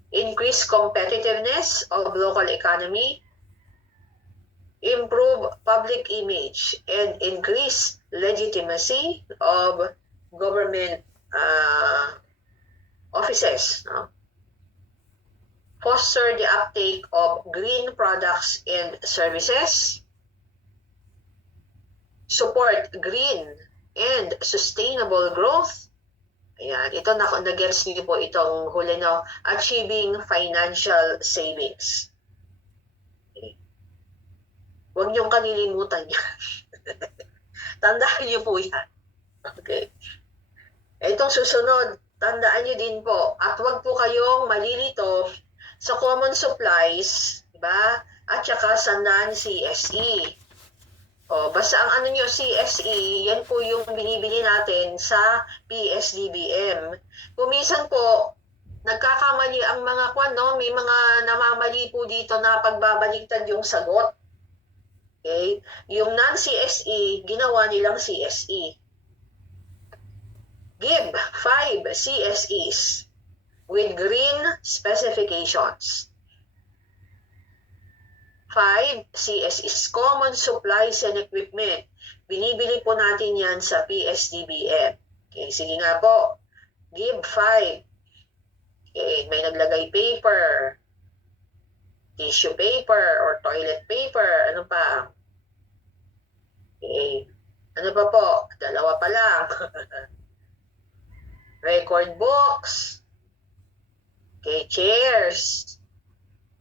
increase competitiveness of local economy, improve public image, and increase legitimacy of government offices. No? Foster the uptake of green products and services, support green and sustainable growth. Ayan, ito na-gets niyo po itong huli na achieving financial savings. Okay. Huwag niyong kalilimutan yan. Tandaan niyo po yan. Okay. Itong susunod, tandaan niyo din po, at huwag po kayong malilito sa common supplies, diba? At saka sa non-CSE. O, basta ang ano nyo, CSE, yan po yung binibili natin sa PSDBM. Kumisan po, nagkakamali ang mga no? May mga namamali po dito na pagbabaliktad yung sagot. Okay? Yung non-CSE, ginawa nilang CSE. Give 5 CSEs with green specifications. 5 CSEs, common supplies and equipment. Binibili po natin yan sa PSDBM. Okay, sige nga po. Give 5. Okay, may naglagay paper, tissue paper, or toilet paper. Ano pa? Okay. Ano pa po? 2 pa lang. Record books. Okay, chairs.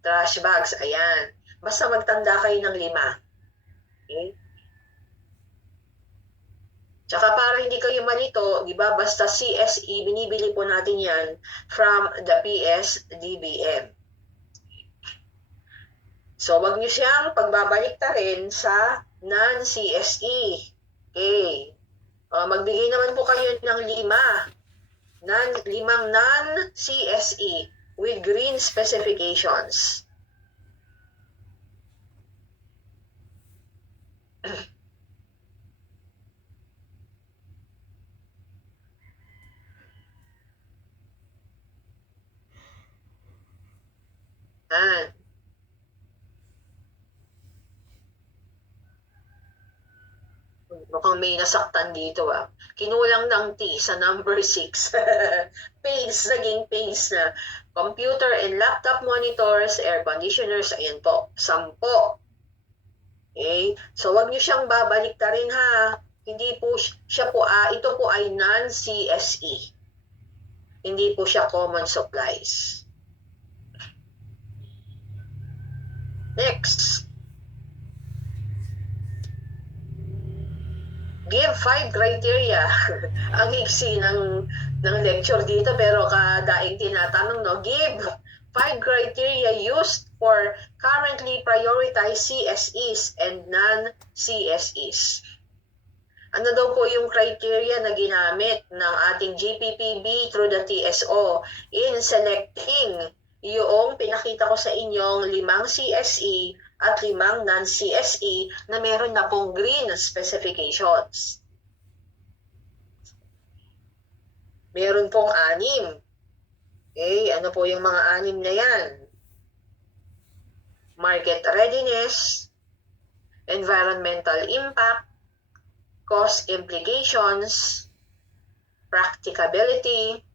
Trash bags. Ayan. Basta magtanda kayo ng 5. Okay? Tsaka para hindi kayo malito, di ba, basta CSE, binibili po natin yan from the PSDBM. So, wag nyo siyang pagbabalik-tarin sa non-CSE. Okay. Magbigay naman po kayo ng 5 non-CSE with green specifications. Mukhang may nasaktan dito Kinulang ng T sa number 6. Pains, naging pains na. Computer and laptop monitors, air conditioners, ayan po, 10. Okay? So, wag niyo siyang babalik-tarin ha. Hindi po siya po, ito po ay non-CSE. Hindi po siya common supplies. Next. Give 5 criteria. Ang iksi ng lecture dito, pero kadaing tinatanong, no? Give 5 criteria used for currently prioritized CSEs and non-CSEs. Ano daw po yung criteria na ginamit ng ating GPPB through the TSO in selecting yung pinakita ko sa inyong 5 CSE at 5 non-CSE na meron na pong green specifications. Meron pong 6. Okay, ano po yung mga 6 na yan? Market readiness, environmental impact, cost implications, practicability,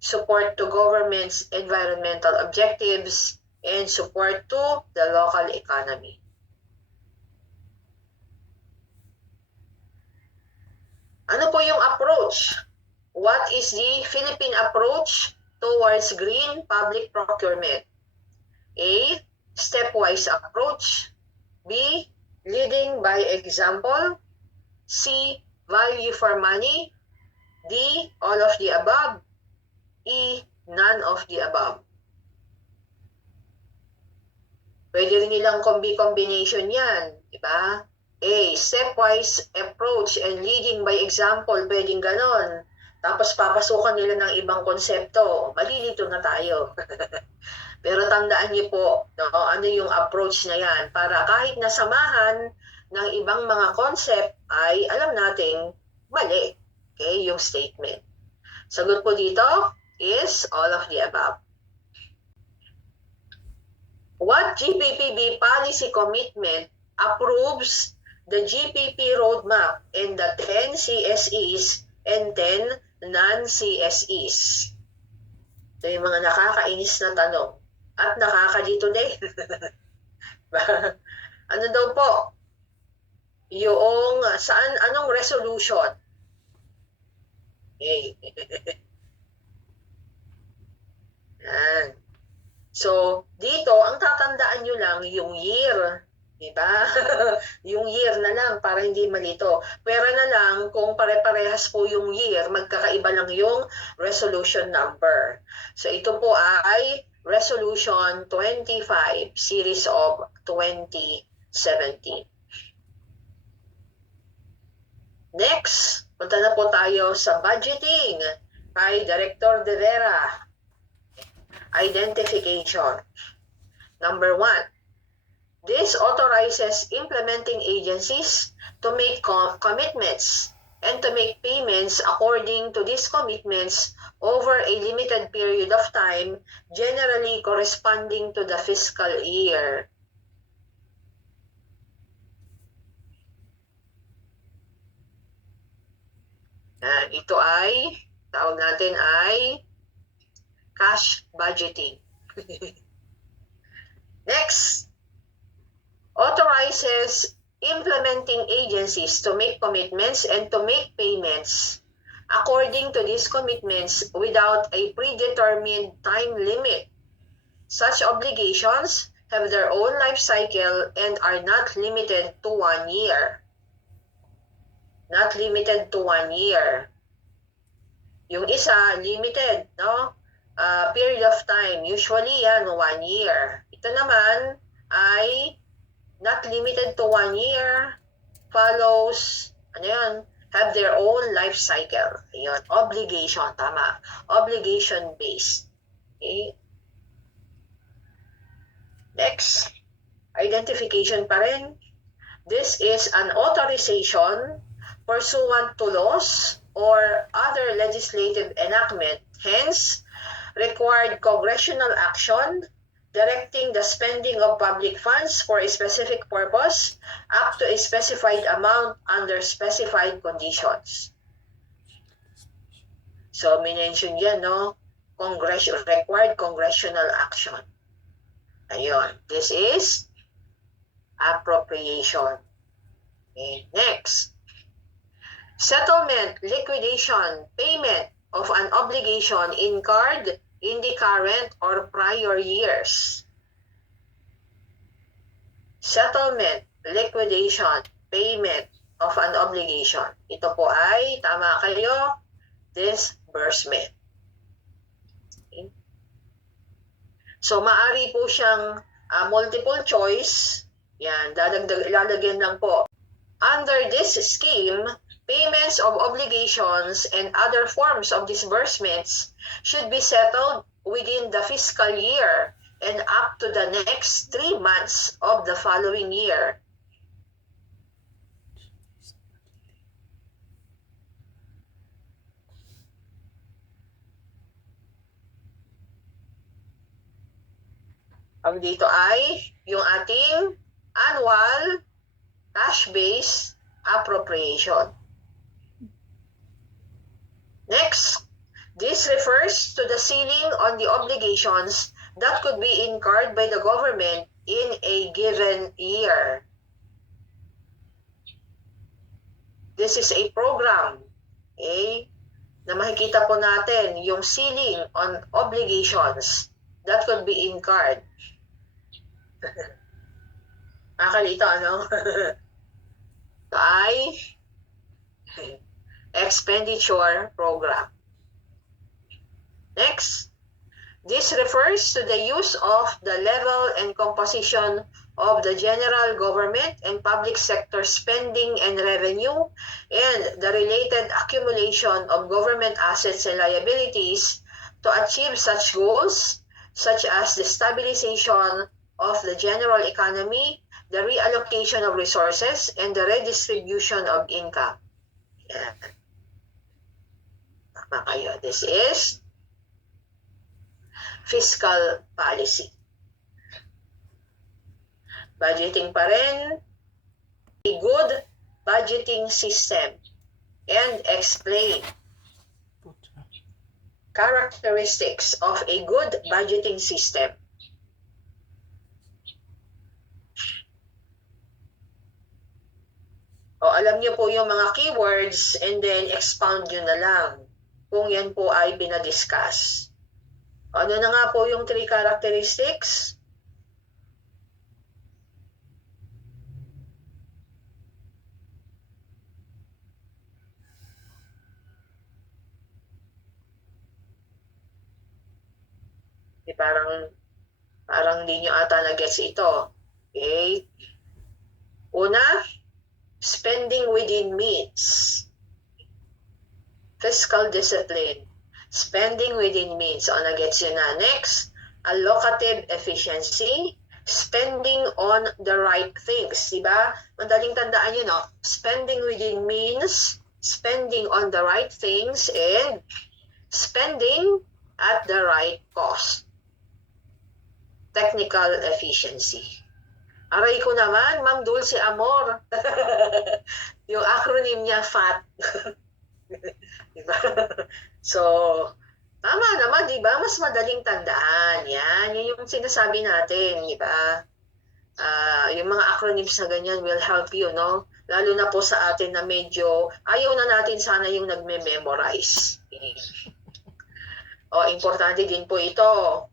support to government's environmental objectives, and support to the local economy. Ano po yung approach? What is the Philippine approach towards green public procurement? A. Stepwise approach. B. Leading by example. C. Value for money. D, all of the above. E, none of the above. Pwede rin nilang combination yan, di ba? A, stepwise approach and leading by example, pwedeng ganon. Tapos papasukan nila ng ibang konsepto. Malilito na tayo. Pero tandaan niyo po, no, ano yung approach na yan para kahit nasamahan ng ibang mga concept ay alam nating mali. Okay, yung statement. Sagot po dito is all of the above. What GPPB policy commitment approves the GPP roadmap and the 10 CSEs and 10 non-CSEs? Ito yung mga nakakainis na tanong at nakakalito din. Ano daw po? Yung anong resolution? Okay. Yan. So, dito, ang tatandaan nyo lang yung year. Diba? Yung year na lang para hindi malito. Pero na lang, kung pare-parehas po yung year, magkakaiba lang yung resolution number. So, ito po ay Resolution 25, Series of 2017. Next, punta na po tayo sa budgeting kay Director De Vera. Identification. Number 1, this authorizes implementing agencies to make commitments and to make payments according to these commitments over a limited period of time, generally corresponding to the fiscal year. Ito ay, tawag natin ay cash budgeting. Next, authorizes implementing agencies to make commitments and to make payments according to these commitments without a predetermined time limit. Such obligations have their own life cycle and are not limited to 1 year. Not limited to 1 year. Yung isa, limited, no? Period of time, usually yan, 1 year. Ito naman ay not limited to 1 year, follows, ano yun, have their own life cycle. Ayun, obligation, tama. Obligation-based. Okay? Next, identification pa rin. This is an authorization pursuant to laws or other legislative enactment, hence, required congressional action directing the spending of public funds for a specific purpose up to a specified amount under specified conditions. So, minention yan, no? Required congressional action. Ayun. This is appropriation. Okay. Next. Settlement, liquidation, payment of an obligation incurred in the current or prior years. Settlement, liquidation, payment of an obligation. Ito po ay, tama kayo, disbursement. Okay. So, maaari po siyang multiple choice. Yan, lalagyan lang po. Under this scheme, payments of obligations and other forms of disbursements should be settled within the fiscal year and up to the next 3 months of the following year. Ang dito ay yung ating annual cash-based appropriation. Next, this refers to the ceiling on the obligations that could be incurred by the government in a given year. This is a program, okay, na makikita po natin yung ceiling on obligations that could be incurred. Nakalito, ano? Ay, expenditure program. Next, this refers to the use of the level and composition of the general government and public sector spending and revenue and the related accumulation of government assets and liabilities to achieve such goals, such as the stabilization of the general economy, the reallocation of resources, and the redistribution of income. Yan. Tama kayo. This is fiscal policy. Budgeting pa rin, a good budgeting system, and explain characteristics of a good budgeting system. O, alam niyo po yung mga keywords and then expound nyo na lang kung yan po ay binadiscuss. Ano na nga po yung 3 characteristics? Parang hindi nyo ata na-gets ito. Okay? Una, spending within means. Fiscal discipline. Spending within means. O, na-gets yun na. Next, allocative efficiency. Spending on the right things. Diba? Madaling tandaan yun, no? Spending within means, spending on the right things, and spending at the right cost. Technical efficiency. Aray ko naman, Ma'am Dulce Amor. Yung acronym niya, FAT. Diba? So, tama naman, diba? Mas madaling tandaan. Yan yung sinasabi natin, diba? Yung mga acronyms na ganyan will help you, no? Lalo na po sa atin na medyo, ayaw na natin sana yung nagme-memorize. O, importante din po ito.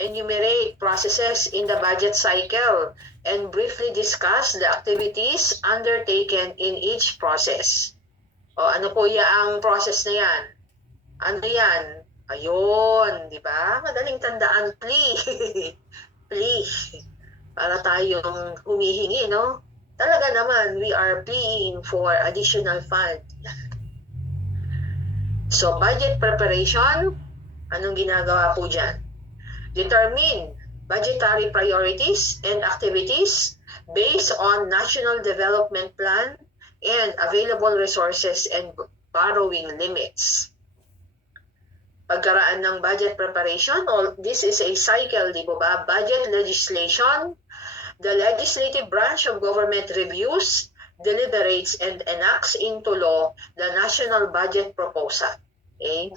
Enumerate processes in the budget cycle and briefly discuss the activities undertaken in each process. O, ano po ang process na yan? Ano yan? Ayun, di ba? Madaling tandaan, plea. Plea. Para tayong humihingi, no? Talaga naman, we are pleading for additional fund. So, budget preparation, anong ginagawa po dyan? Determine budgetary priorities and activities based on National Development Plan and available resources and borrowing limits. Pagkaraan ng budget preparation, this is a cycle, di ba? Budget legislation, the legislative branch of government reviews, deliberates, and enacts into law the national budget proposal. Okay?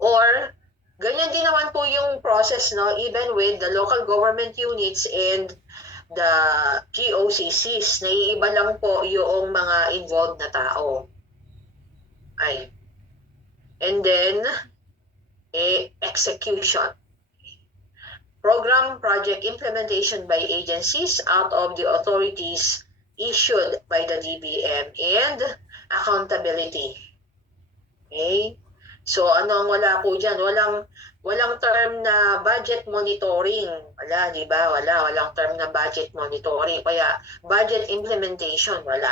Or, ganyan din naman po yung process, no? Even with the local government units and the GOCCs, naiiba lang po yung mga involved na tao. Ay. And then, execution. Program project implementation by agencies out of the authorities issued by the DBM and accountability. Okay? So, ano ang wala po dyan? Walang term na budget monitoring. Wala, di ba? Walang term na budget monitoring. Kaya, budget implementation, wala.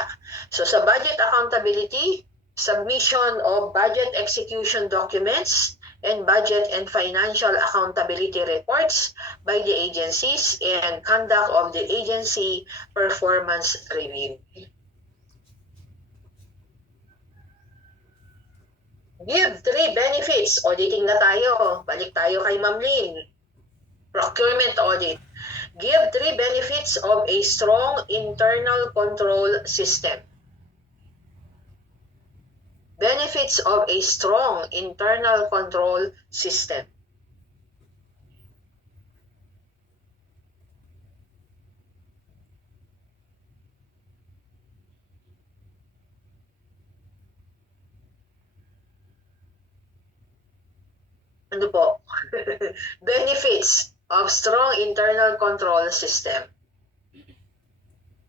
So, sa budget accountability, submission of budget execution documents and budget and financial accountability reports by the agencies and conduct of the agency performance review. Give 3 benefits. Auditing na tayo. Balik tayo kay Ma'am Lynn. Procurement audit. Give 3 benefits of a strong internal control system. Benefits of a strong internal control system. Ano po? Benefits of strong internal control system.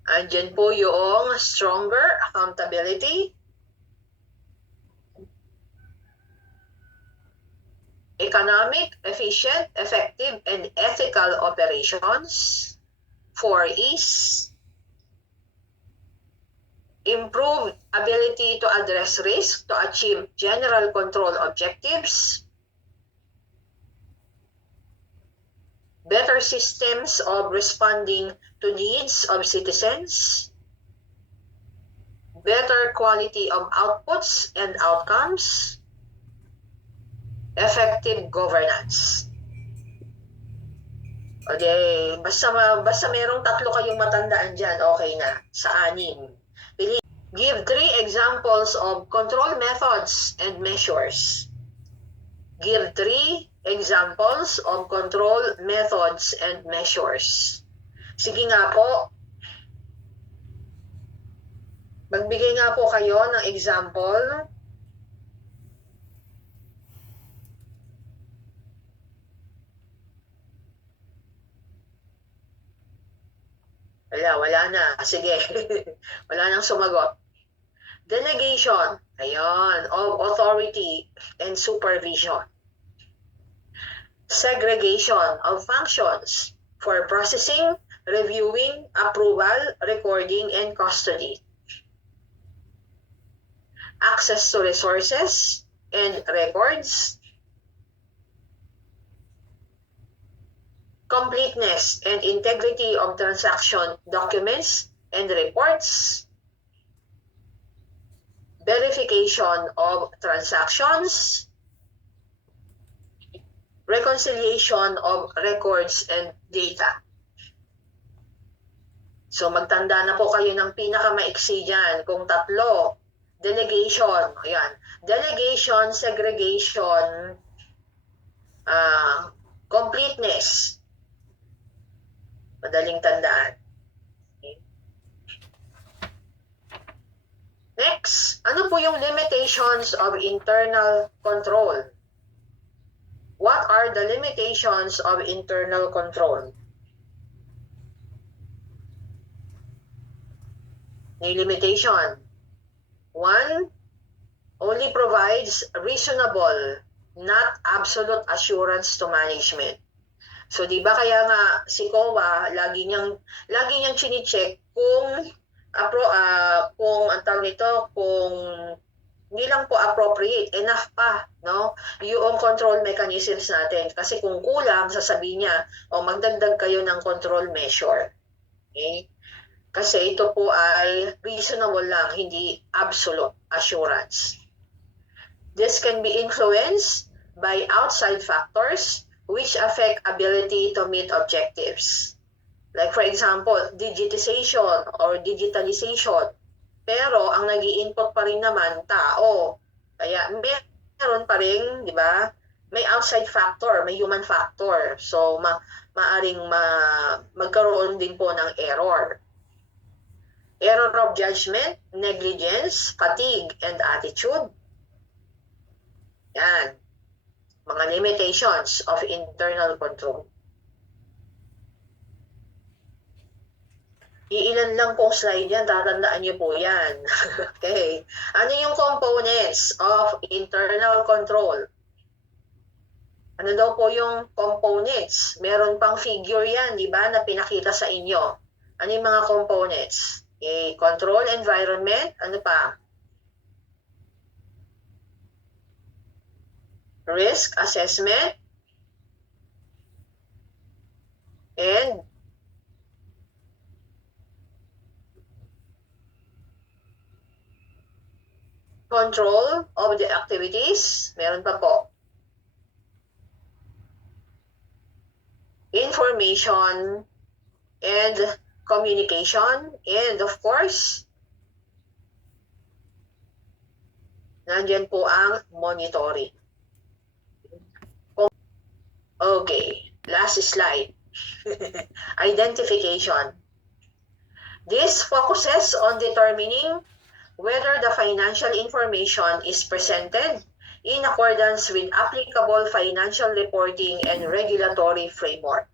Andyan po yung stronger accountability, economic, efficient, effective, and ethical operations. 4 is improved ability to address risk to achieve general control objectives. Better systems of responding to needs of citizens. Better quality of outputs and outcomes. Effective governance. Okay, basta merong tatlo kayong matandaan dyan, okay na, sa 6. Give 3 examples of control methods and measures. Give 3 examples of control methods and measures. Sige nga po, magbigay nga po kayo ng example. Wala na. Sige. Wala nang sumagot. Delegation, ayun, of authority and supervision. Segregation of functions for processing, reviewing, approval, recording, and custody. Access to resources and records. Completeness and integrity of transaction documents and reports. Verification of transactions. Reconciliation of records and data. So magtanda na po kayo ng pinakamaiksi dyan. Kung 3, delegation, ayan. Delegation, segregation, completeness. Madaling tandaan. Okay. Next, ano po yung limitations of internal control? What are the limitations of internal control? May limitation. 1, only provides reasonable, not absolute assurance to management. So, di ba kaya nga si COA, lagi niyang chine-check kung ang tawag nito, kung hindi lang po appropriate, enough pa, no? Yung control mechanisms natin. Kasi kung kulang, sasabihin niya, magdagdag kayo ng control measure. Okay? Kasi ito po ay reasonable lang, hindi absolute assurance. This can be influenced by outside factors which affect ability to meet objectives. Like for example, digitization or digitalization. Pero ang nag-i-input pa rin naman tao. Kaya meron pa rin, di ba? May outside factor, may human factor. So maaring magkaroon din po ng error. Error of judgment, negligence, fatigue, and attitude. Yan. Mga limitations of internal control. Iilan lang pong slide yan, tatandaan niyo po yan. Okay. Ano yung components of internal control? Ano daw po yung components? Meron pang figure yan, di ba, na pinakita sa inyo. Ano yung mga components? Okay. Control environment, ano pa? Risk assessment, and control of the activities. Meron pa po. Information and communication, and of course, nandyan po ang monitoring. Okay, last slide. Identification. This focuses on determining whether the financial information is presented in accordance with applicable financial reporting and regulatory framework.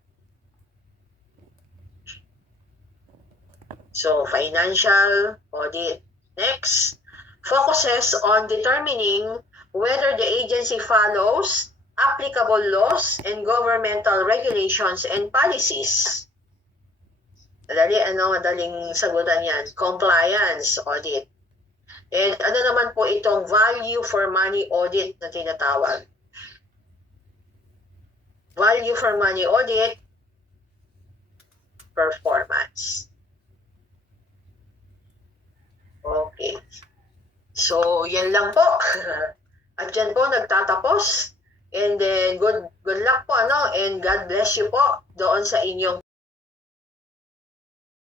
So, financial audit. Next, focuses on determining whether the agency follows applicable laws and governmental regulations and policies. Madaling sagutan yan. Compliance audit. And ano naman po itong value for money audit na tinatawag? Value for money audit, performance. Okay. So, yan lang po. At yan po nagtatapos. And then, good luck po, and God bless you po doon sa inyong